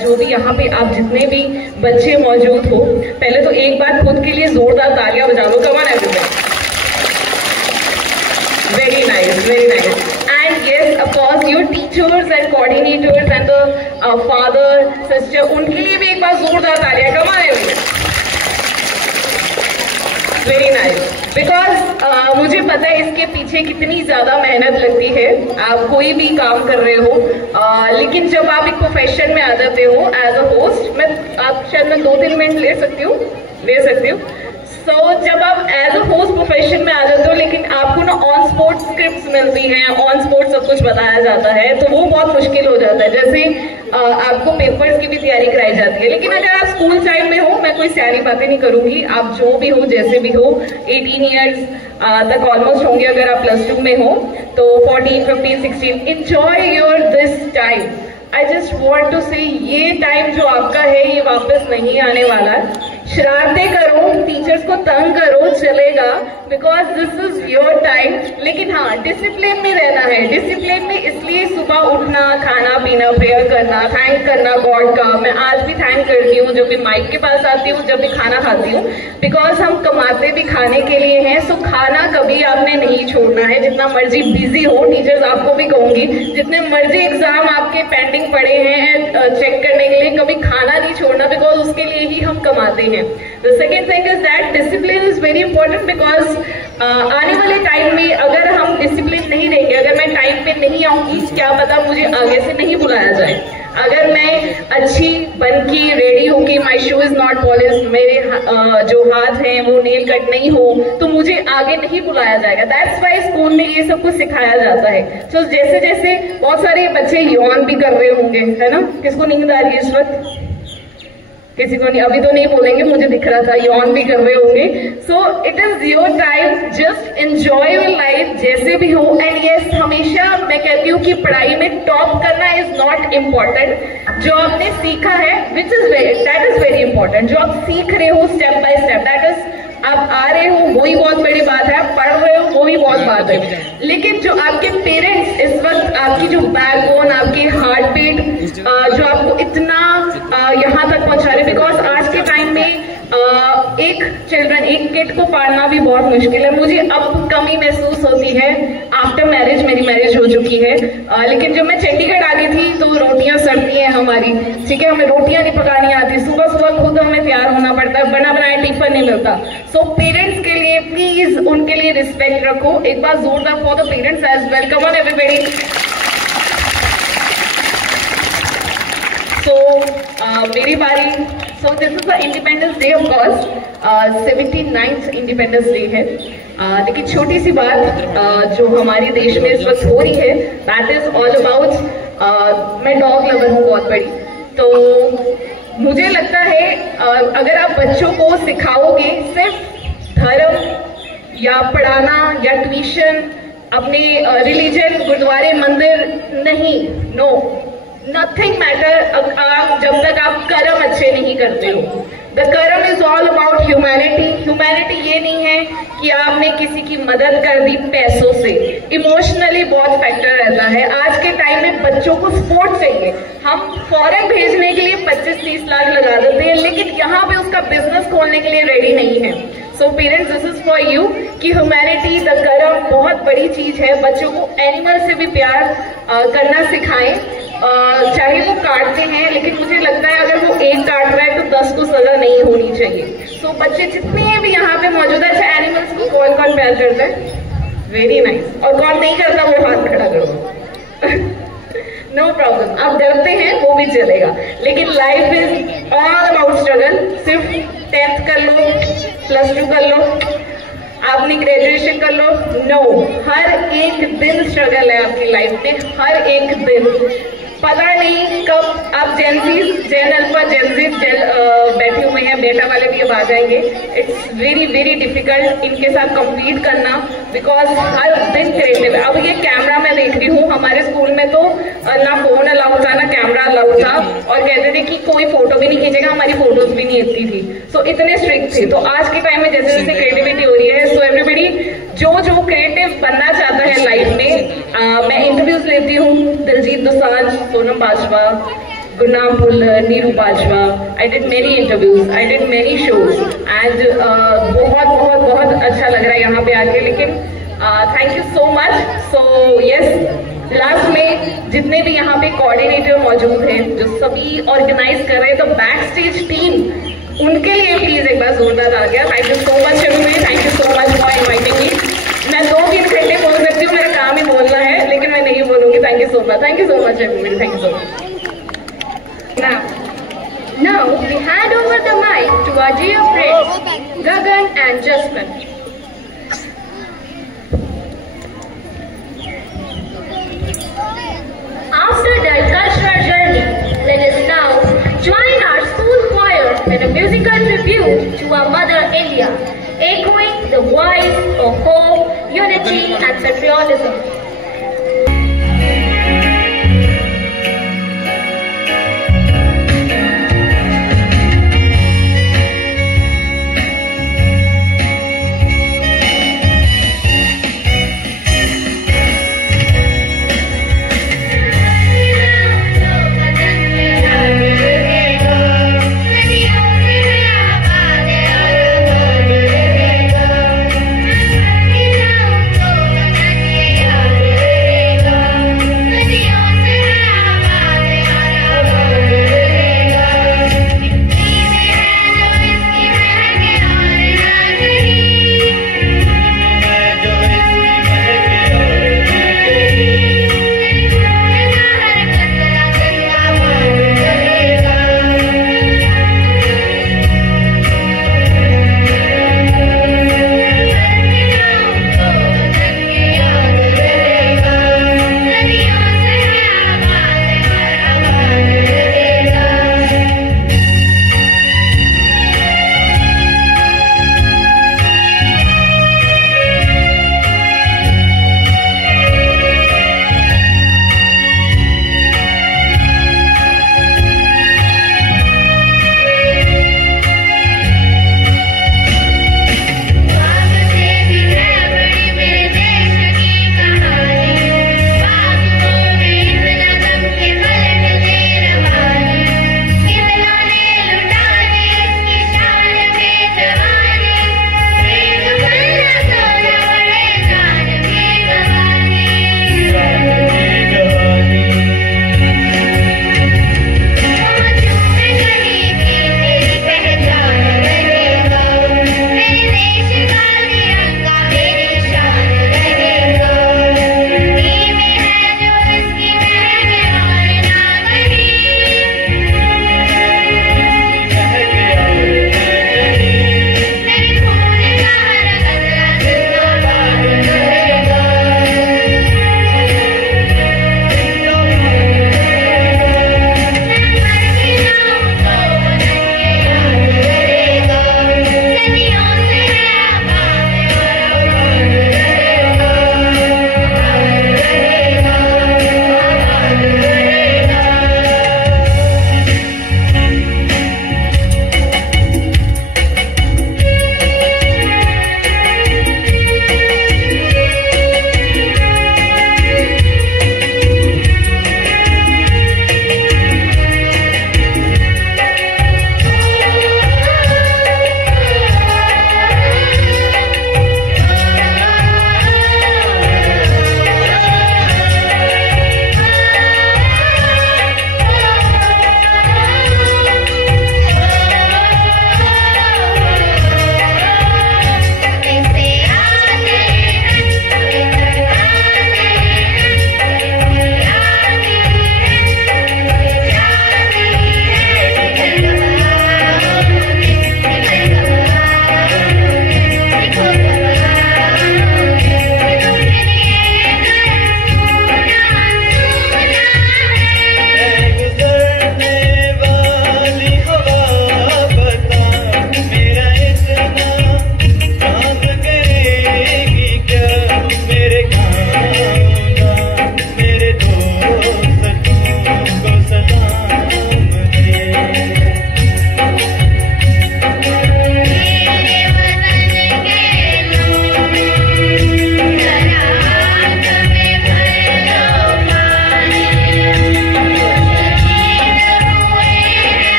जो भी यहाँ पे आप जितने भी बच्चे मौजूद हो, पहले तो एक बार खुद के लिए जोरदार तालियां बजा लो. Come on everyone. Very nice, very nice. And yes, of course your teachers and coordinators and the father sister, उनके लिए भी एक बार जोरदार तालियां. Come on everyone. Very nice. Because मुझे पता है इसके पीछे कितनी ज्यादा मेहनत लगती है. आप कोई भी काम कर रहे हो, लेकिन जब आप एक प्रोफेशन में आ जाते हो एज अ होस्ट, आप शायद मैं 2-3 मिनट ले सकती हूँ. सो जब आप एज अ होस्ट प्रोफेशन में आ जाते हो, लेकिन आपको ना ऑन स्पॉट स्क्रिप्ट्स मिलती हैं, ऑन स्पॉट सब कुछ बताया जाता है, तो वो बहुत मुश्किल हो जाता है. जैसे आपको पेपर्स की भी तैयारी कराई जाती है. लेकिन अगर आप स्कूल टाइम में हो, मैं कोई सारी बातें नहीं करूंगी, आप जो भी हो जैसे भी हो, 18 ईयर्स तक ऑलमोस्ट होंगे अगर आप +2 में हो, तो 14, 15, 16, enjoy your this time. I just want to say ये टाइम जो आपका है ये वापस नहीं आने वाला है. शरारतें करो, टीचर्स को तंग करो, चलेगा, because this is your time. लेकिन हाँ, डिसिप्लिन में रहना है. डिसिप्लिन में इसलिए सुबह उठना, खाना पीना, प्रेयर करना, थैंक करना गॉड का. मैं आज भी थैंक करती हूँ जब भी माइक के पास आती हूँ, जब भी खाना खाती हूँ, बिकॉज हम कमाते भी खाने के लिए हैं. सो खाना कभी आपने नहीं छोड़ना है. जितना मर्जी बिजी हो, टीचर्स आपको भी कहूंगी, जितने मर्जी एग्जाम आपके पेंडिंग पड़े हैं चेक करने के लिए, कभी खाना नहीं छोड़ना, बिकॉज उसके लिए ही हम कमाते हैं. The second thing is that discipline is very important, because आने वाले टाइम में अगर हम डिसिप्लिन नहीं रहेंगे, अगर मैं टाइम पे नहीं आऊंगी, क्या पता मुझे आगे से नहीं बुलाया जाए. अगर मैं अच्छी बनकी रेडी होगी, माई शू इज नॉट पॉलिश, मेरे जो हाथ हैं वो नेल कट नहीं हो, तो मुझे आगे नहीं बुलाया जाएगा. दैट्स वाई स्कूल में ये सब कुछ सिखाया जाता है. तो जैसे जैसे बहुत सारे बच्चे यौन भी कर रहे होंगे, है ना, किसको नींद आ रही है इस वक्त? किसी को नहीं, अभी तो नहीं बोलेंगे, मुझे दिख रहा था यौन भी कर रहे होंगे। So it is your time, just enjoy your life जैसे भी हो। एंड यस, हमेशा मैं कहती हूँ कि पढ़ाई में टॉप करना इज नॉट इम्पॉर्टेंट। जो आपने सीखा है दैट इज वेरी इंपॉर्टेंट। जो आप सीख रहे हो step by step, that is आप आ रहे हो वही बहुत बड़ी बात है, आप पढ़ रहे हो वो भी बहुत बात है। लेकिन जो आपके पेरेंट्स इस वक्त आपकी जो बैकबोन, आपकी हार्ट बीट, जो आपको इतना यहाँ तक पहुंचा रहे, बिकॉज आज के टाइम में एक किड को पालना भी बहुत मुश्किल है। मुझे अब कमी महसूस होती है आफ्टर मैरिज, मेरी मैरिज हो चुकी है, लेकिन जब मैं चंडीगढ़ आ गई थी तो रोटियां सड़ती हैं हमारी, ठीक है, हमें रोटियां नहीं पकानी आती, सुबह सुबह खुद हमें तैयार होना पड़ता है, बना बनाया टिफिन नहीं मिलता। सो पेरेंट्स के लिए प्लीज उनके लिए रिस्पेक्ट रखो। एक बार जोरदार for the parents as well, come on everybody. So मेरी बारी। So this is the Independence Day of course, 79th Independence Day है। लेकिन छोटी सी बात जो हमारे देश में इस वक्त हो रही है, that is all about मैं डॉग लवर हूँ बहुत बड़ी, तो मुझे लगता है अगर आप बच्चों को सिखाओगे सिर्फ धर्म या पढ़ाना या ट्यूशन, अपने रिलीजन, गुरुद्वारे, मंदिर नहीं, नो, नथिंग मैटर जब तक आप कर्म अच्छे नहीं करते हो। द कर्म is all about humanity. Humanity ये नहीं है कि आपने किसी की मदद कर दी पैसों से, इमोशनली बहुत फैक्टर रहता है। आज के टाइम में बच्चों को सपोर्ट चाहिए। हम फॉरेन भेजने के लिए 25-30 लाख लगा देते हैं, लेकिन यहाँ पे उसका बिजनेस खोलने के लिए रेडी नहीं है। So parents, this is for you कि ह्यूमैनिटी, द कर्म बहुत बड़ी चीज है। बच्चों को एनिमल से भी प्यार करना सिखाएं, चाहे वो काटते हैं, लेकिन मुझे लगता है अगर वो एक काट रहा है तो 10 को सजा नहीं होनी चाहिए। सो बच्चे जितने भी यहाँ पे मौजूद है, अच्छा एनिमल्स को कौन कौन प्यार करता है? Very nice. और कौन नहीं करता वो हाथ खड़ा करो। नो प्रॉब्लम, आप डरते हैं वो भी चलेगा, लेकिन life is all about struggle. सिर्फ 10th कर लो, +2 कर लो, आपने ग्रेजुएशन कर लो, नो, हर एक दिन स्ट्रगल है आपकी लाइफ में, हर एक दिन। पता नहीं कब आप जेन अल्फा जेनजीज बैठे हुए हैं, बेटा वाले भी अब आ जाएंगे। इट्स वेरी वेरी डिफिकल्ट इनके साथ कम्पीट करना, बिकॉज हर दिन क्रिएटिव है। अब ये कैमरा मैं देख रही हूँ, हमारे स्कूल में तो ना फोन अलाउड था ना कैमरा अलाउड था, और कहते थे कि कोई फोटो भी नहीं खींचेगा, हमारी फोटोज भी नहीं इतनी थी। सो इतने स्ट्रिक्ट थे। तो आज के टाइम में जैसे जैसे क्रिएटिविटी हो रही है, सो एवरीबडी जो क्रिएटिव बनना चाहता है लाइफ में, मैं इंटरव्यूज लेती हूँ, Diljit Dosanjh, Sonam Bajwa, Gurnam Bhullar, Neeru Bajwa, I did many interviews, I did many shows, and बहुत बहुत बहुत अच्छा लग रहा है यहाँ पे आके। लेकिन thank you so much. So yes, last में जितने भी यहाँ पे कोऑर्डिनेटर मौजूद हैं, जो सभी ऑर्गेनाइज कर रहे हैं, तो बैक स्टेज टीम, उनके लिए प्लीज एक बार जोरदार आ गया। Thank you so much everybody, thank you so much for inviting me. मैं 2-3 घंटे बोल सकती हूँ, मेरा काम ही बोलना है, लेकिन मैं नहीं बोलूंगी। Thank you so much, thank you so much everybody, thank you so much. Now we hand over the mic to our dear friends Gagan and Jasmine. After their cultural journey, let us now join our school choir in a musical tribute to our mother India, echoing the voice of hope, unity and patriotism. Yeah.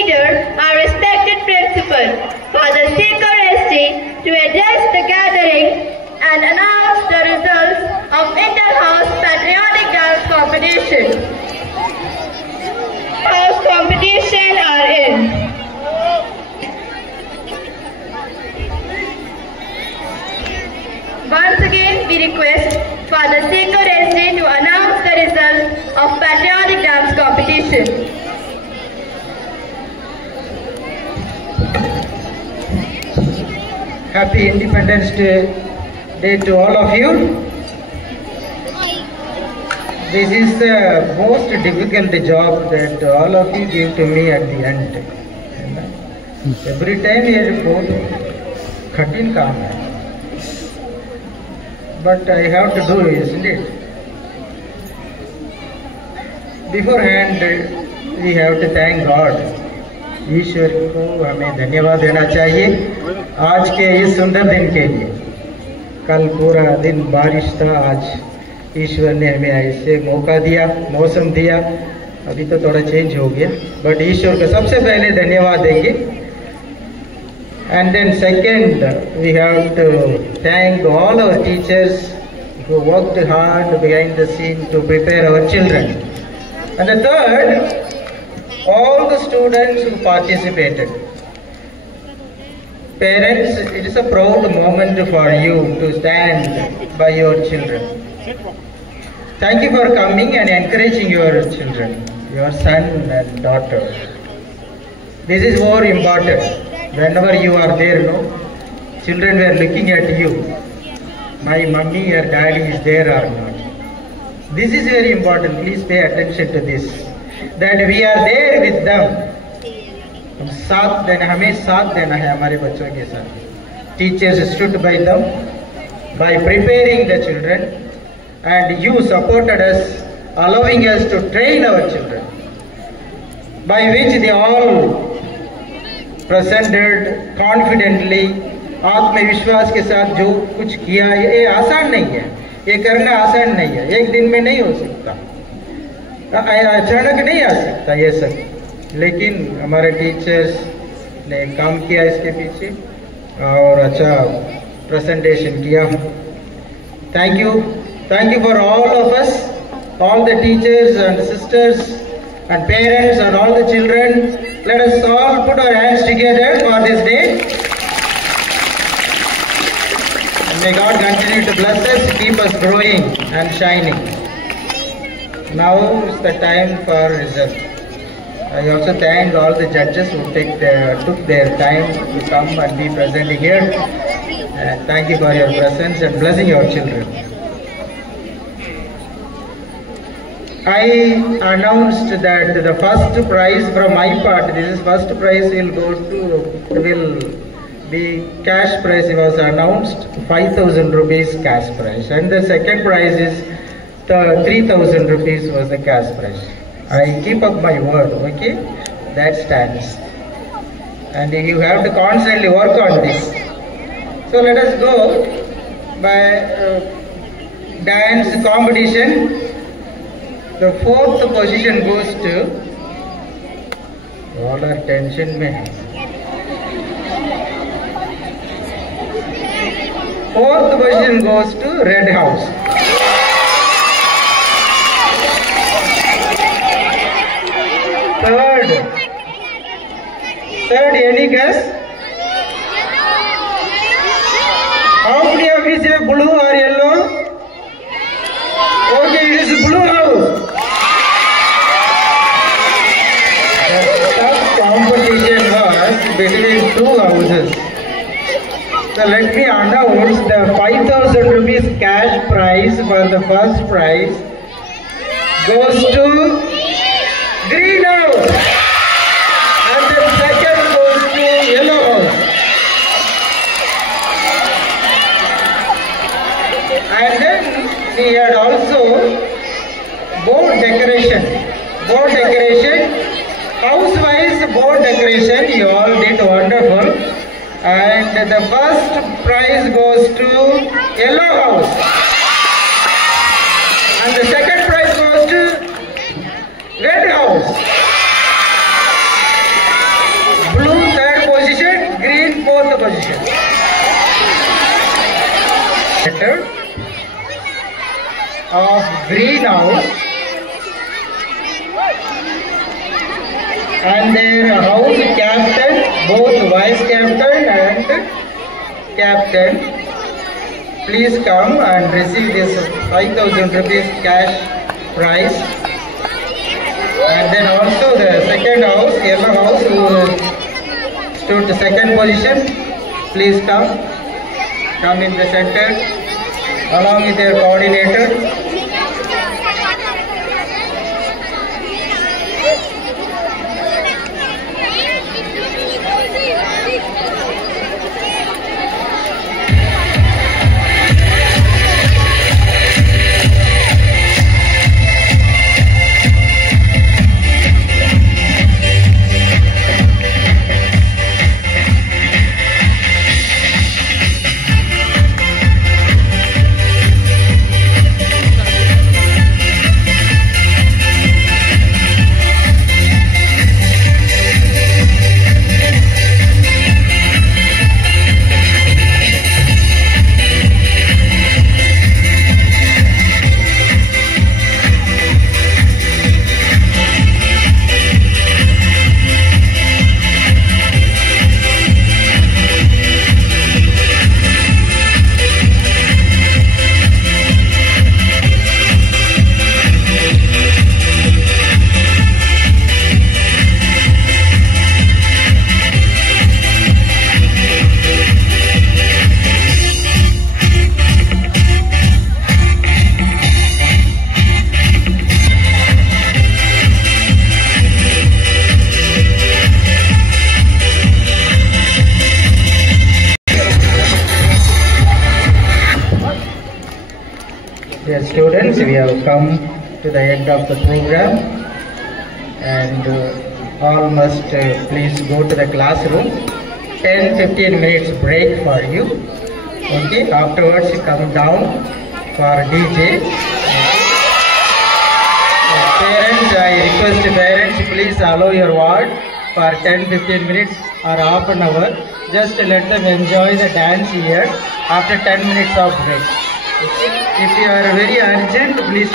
leader, our respected principal, Father Sekhar ST, to address the gathering and announce the results of Inter-House Patriotic Dance Competition. House competition are in. Once again, we request Father Sekhar ST to announce the results of Patriotic Dance Competition. Happy Independence Day to all of you. This is the most difficult job that all of you give to me at the end. Every time ये बहुत कठिन काम है. But I have to do, isn't it? Beforehand, we have to thank God. ईश्वर को हमें धन्यवाद देना चाहिए आज के इस सुंदर दिन के लिए. कल पूरा दिन बारिश था, आज ईश्वर ने हमें ऐसे मौका दिया, मौसम दिया. अभी तो थोड़ा चेंज हो गया, बट ईश्वर को सबसे पहले धन्यवाद देंगे. And then second, we have to thank all our teachers who worked hard behind the scene to prepare our children. And the third, all the students who participated. Parents, it is a proud moment for you to stand by your children. Thank you for coming and encouraging your children, your son and daughter. This is more important. Whenever you are there, no, children were looking at you. My mummy or daddy is there or not. This is very important. Please pay attention to this. That we are there with them. हमें साथ देना है हमारे बच्चों के साथ. Teachers stood by them by preparing the children, and you supported us, allowing us to train our children, by which they all presented confidently. आत्मविश्वास के साथ जो कुछ किया, ये आसान नहीं है, ये करना आसान नहीं है, एक दिन में नहीं हो सकता, अचानक नहीं आ सकता ये सब. लेकिन हमारे टीचर्स ने काम किया इसके पीछे और अच्छा प्रेजेंटेशन किया. Thank you for all of us, all the teachers and sisters and parents and all the children. Let us all put our hands together for this day. And may God continue to bless us, keep us growing and shining. Now is the time for result. I also thank all the judges who took their time to come and be present here. And thank you for your presence and blessing your children. I announced that the first prize from my part, first prize will be cash prize. It was announced 5,000 rupees cash prize, and the second prize is the 3,000 rupees was the cash prize. I keep up my word, okay? That stands, and you have to constantly work on this. So let us go by dance competition. The fourth position goes to, all our tension में है. Fourth position goes to Red House. Third, any guess? How many of you say blue or yellow? Okay, it is Blue House. Competition was between two houses. So let me announce the 5,000 rupees cash prize for the first prize goes to Green House, and the second goes to Yellow House. And then we had also board decoration. House-wise board decoration, you all did wonderful. And the first prize goes to Yellow House. And the second prize goes to Red House. coordinator of greenhouse and their house captain, both vice captain and captain. Please come and receive this 5,000 rupees cash prize. And then also the second house, yellow house, who stood the second position, please come in the center along with their coordinator. Dear students, we have come to the end of the program and all must please go to the classroom. 10-15 minutes break for you. Okay, afterwards you come down for DJ. Parents, I request parents, please allow your ward for 10-15 minutes or half an hour. Just let them enjoy the dance here after 10 minutes of break. If you are very urgent, please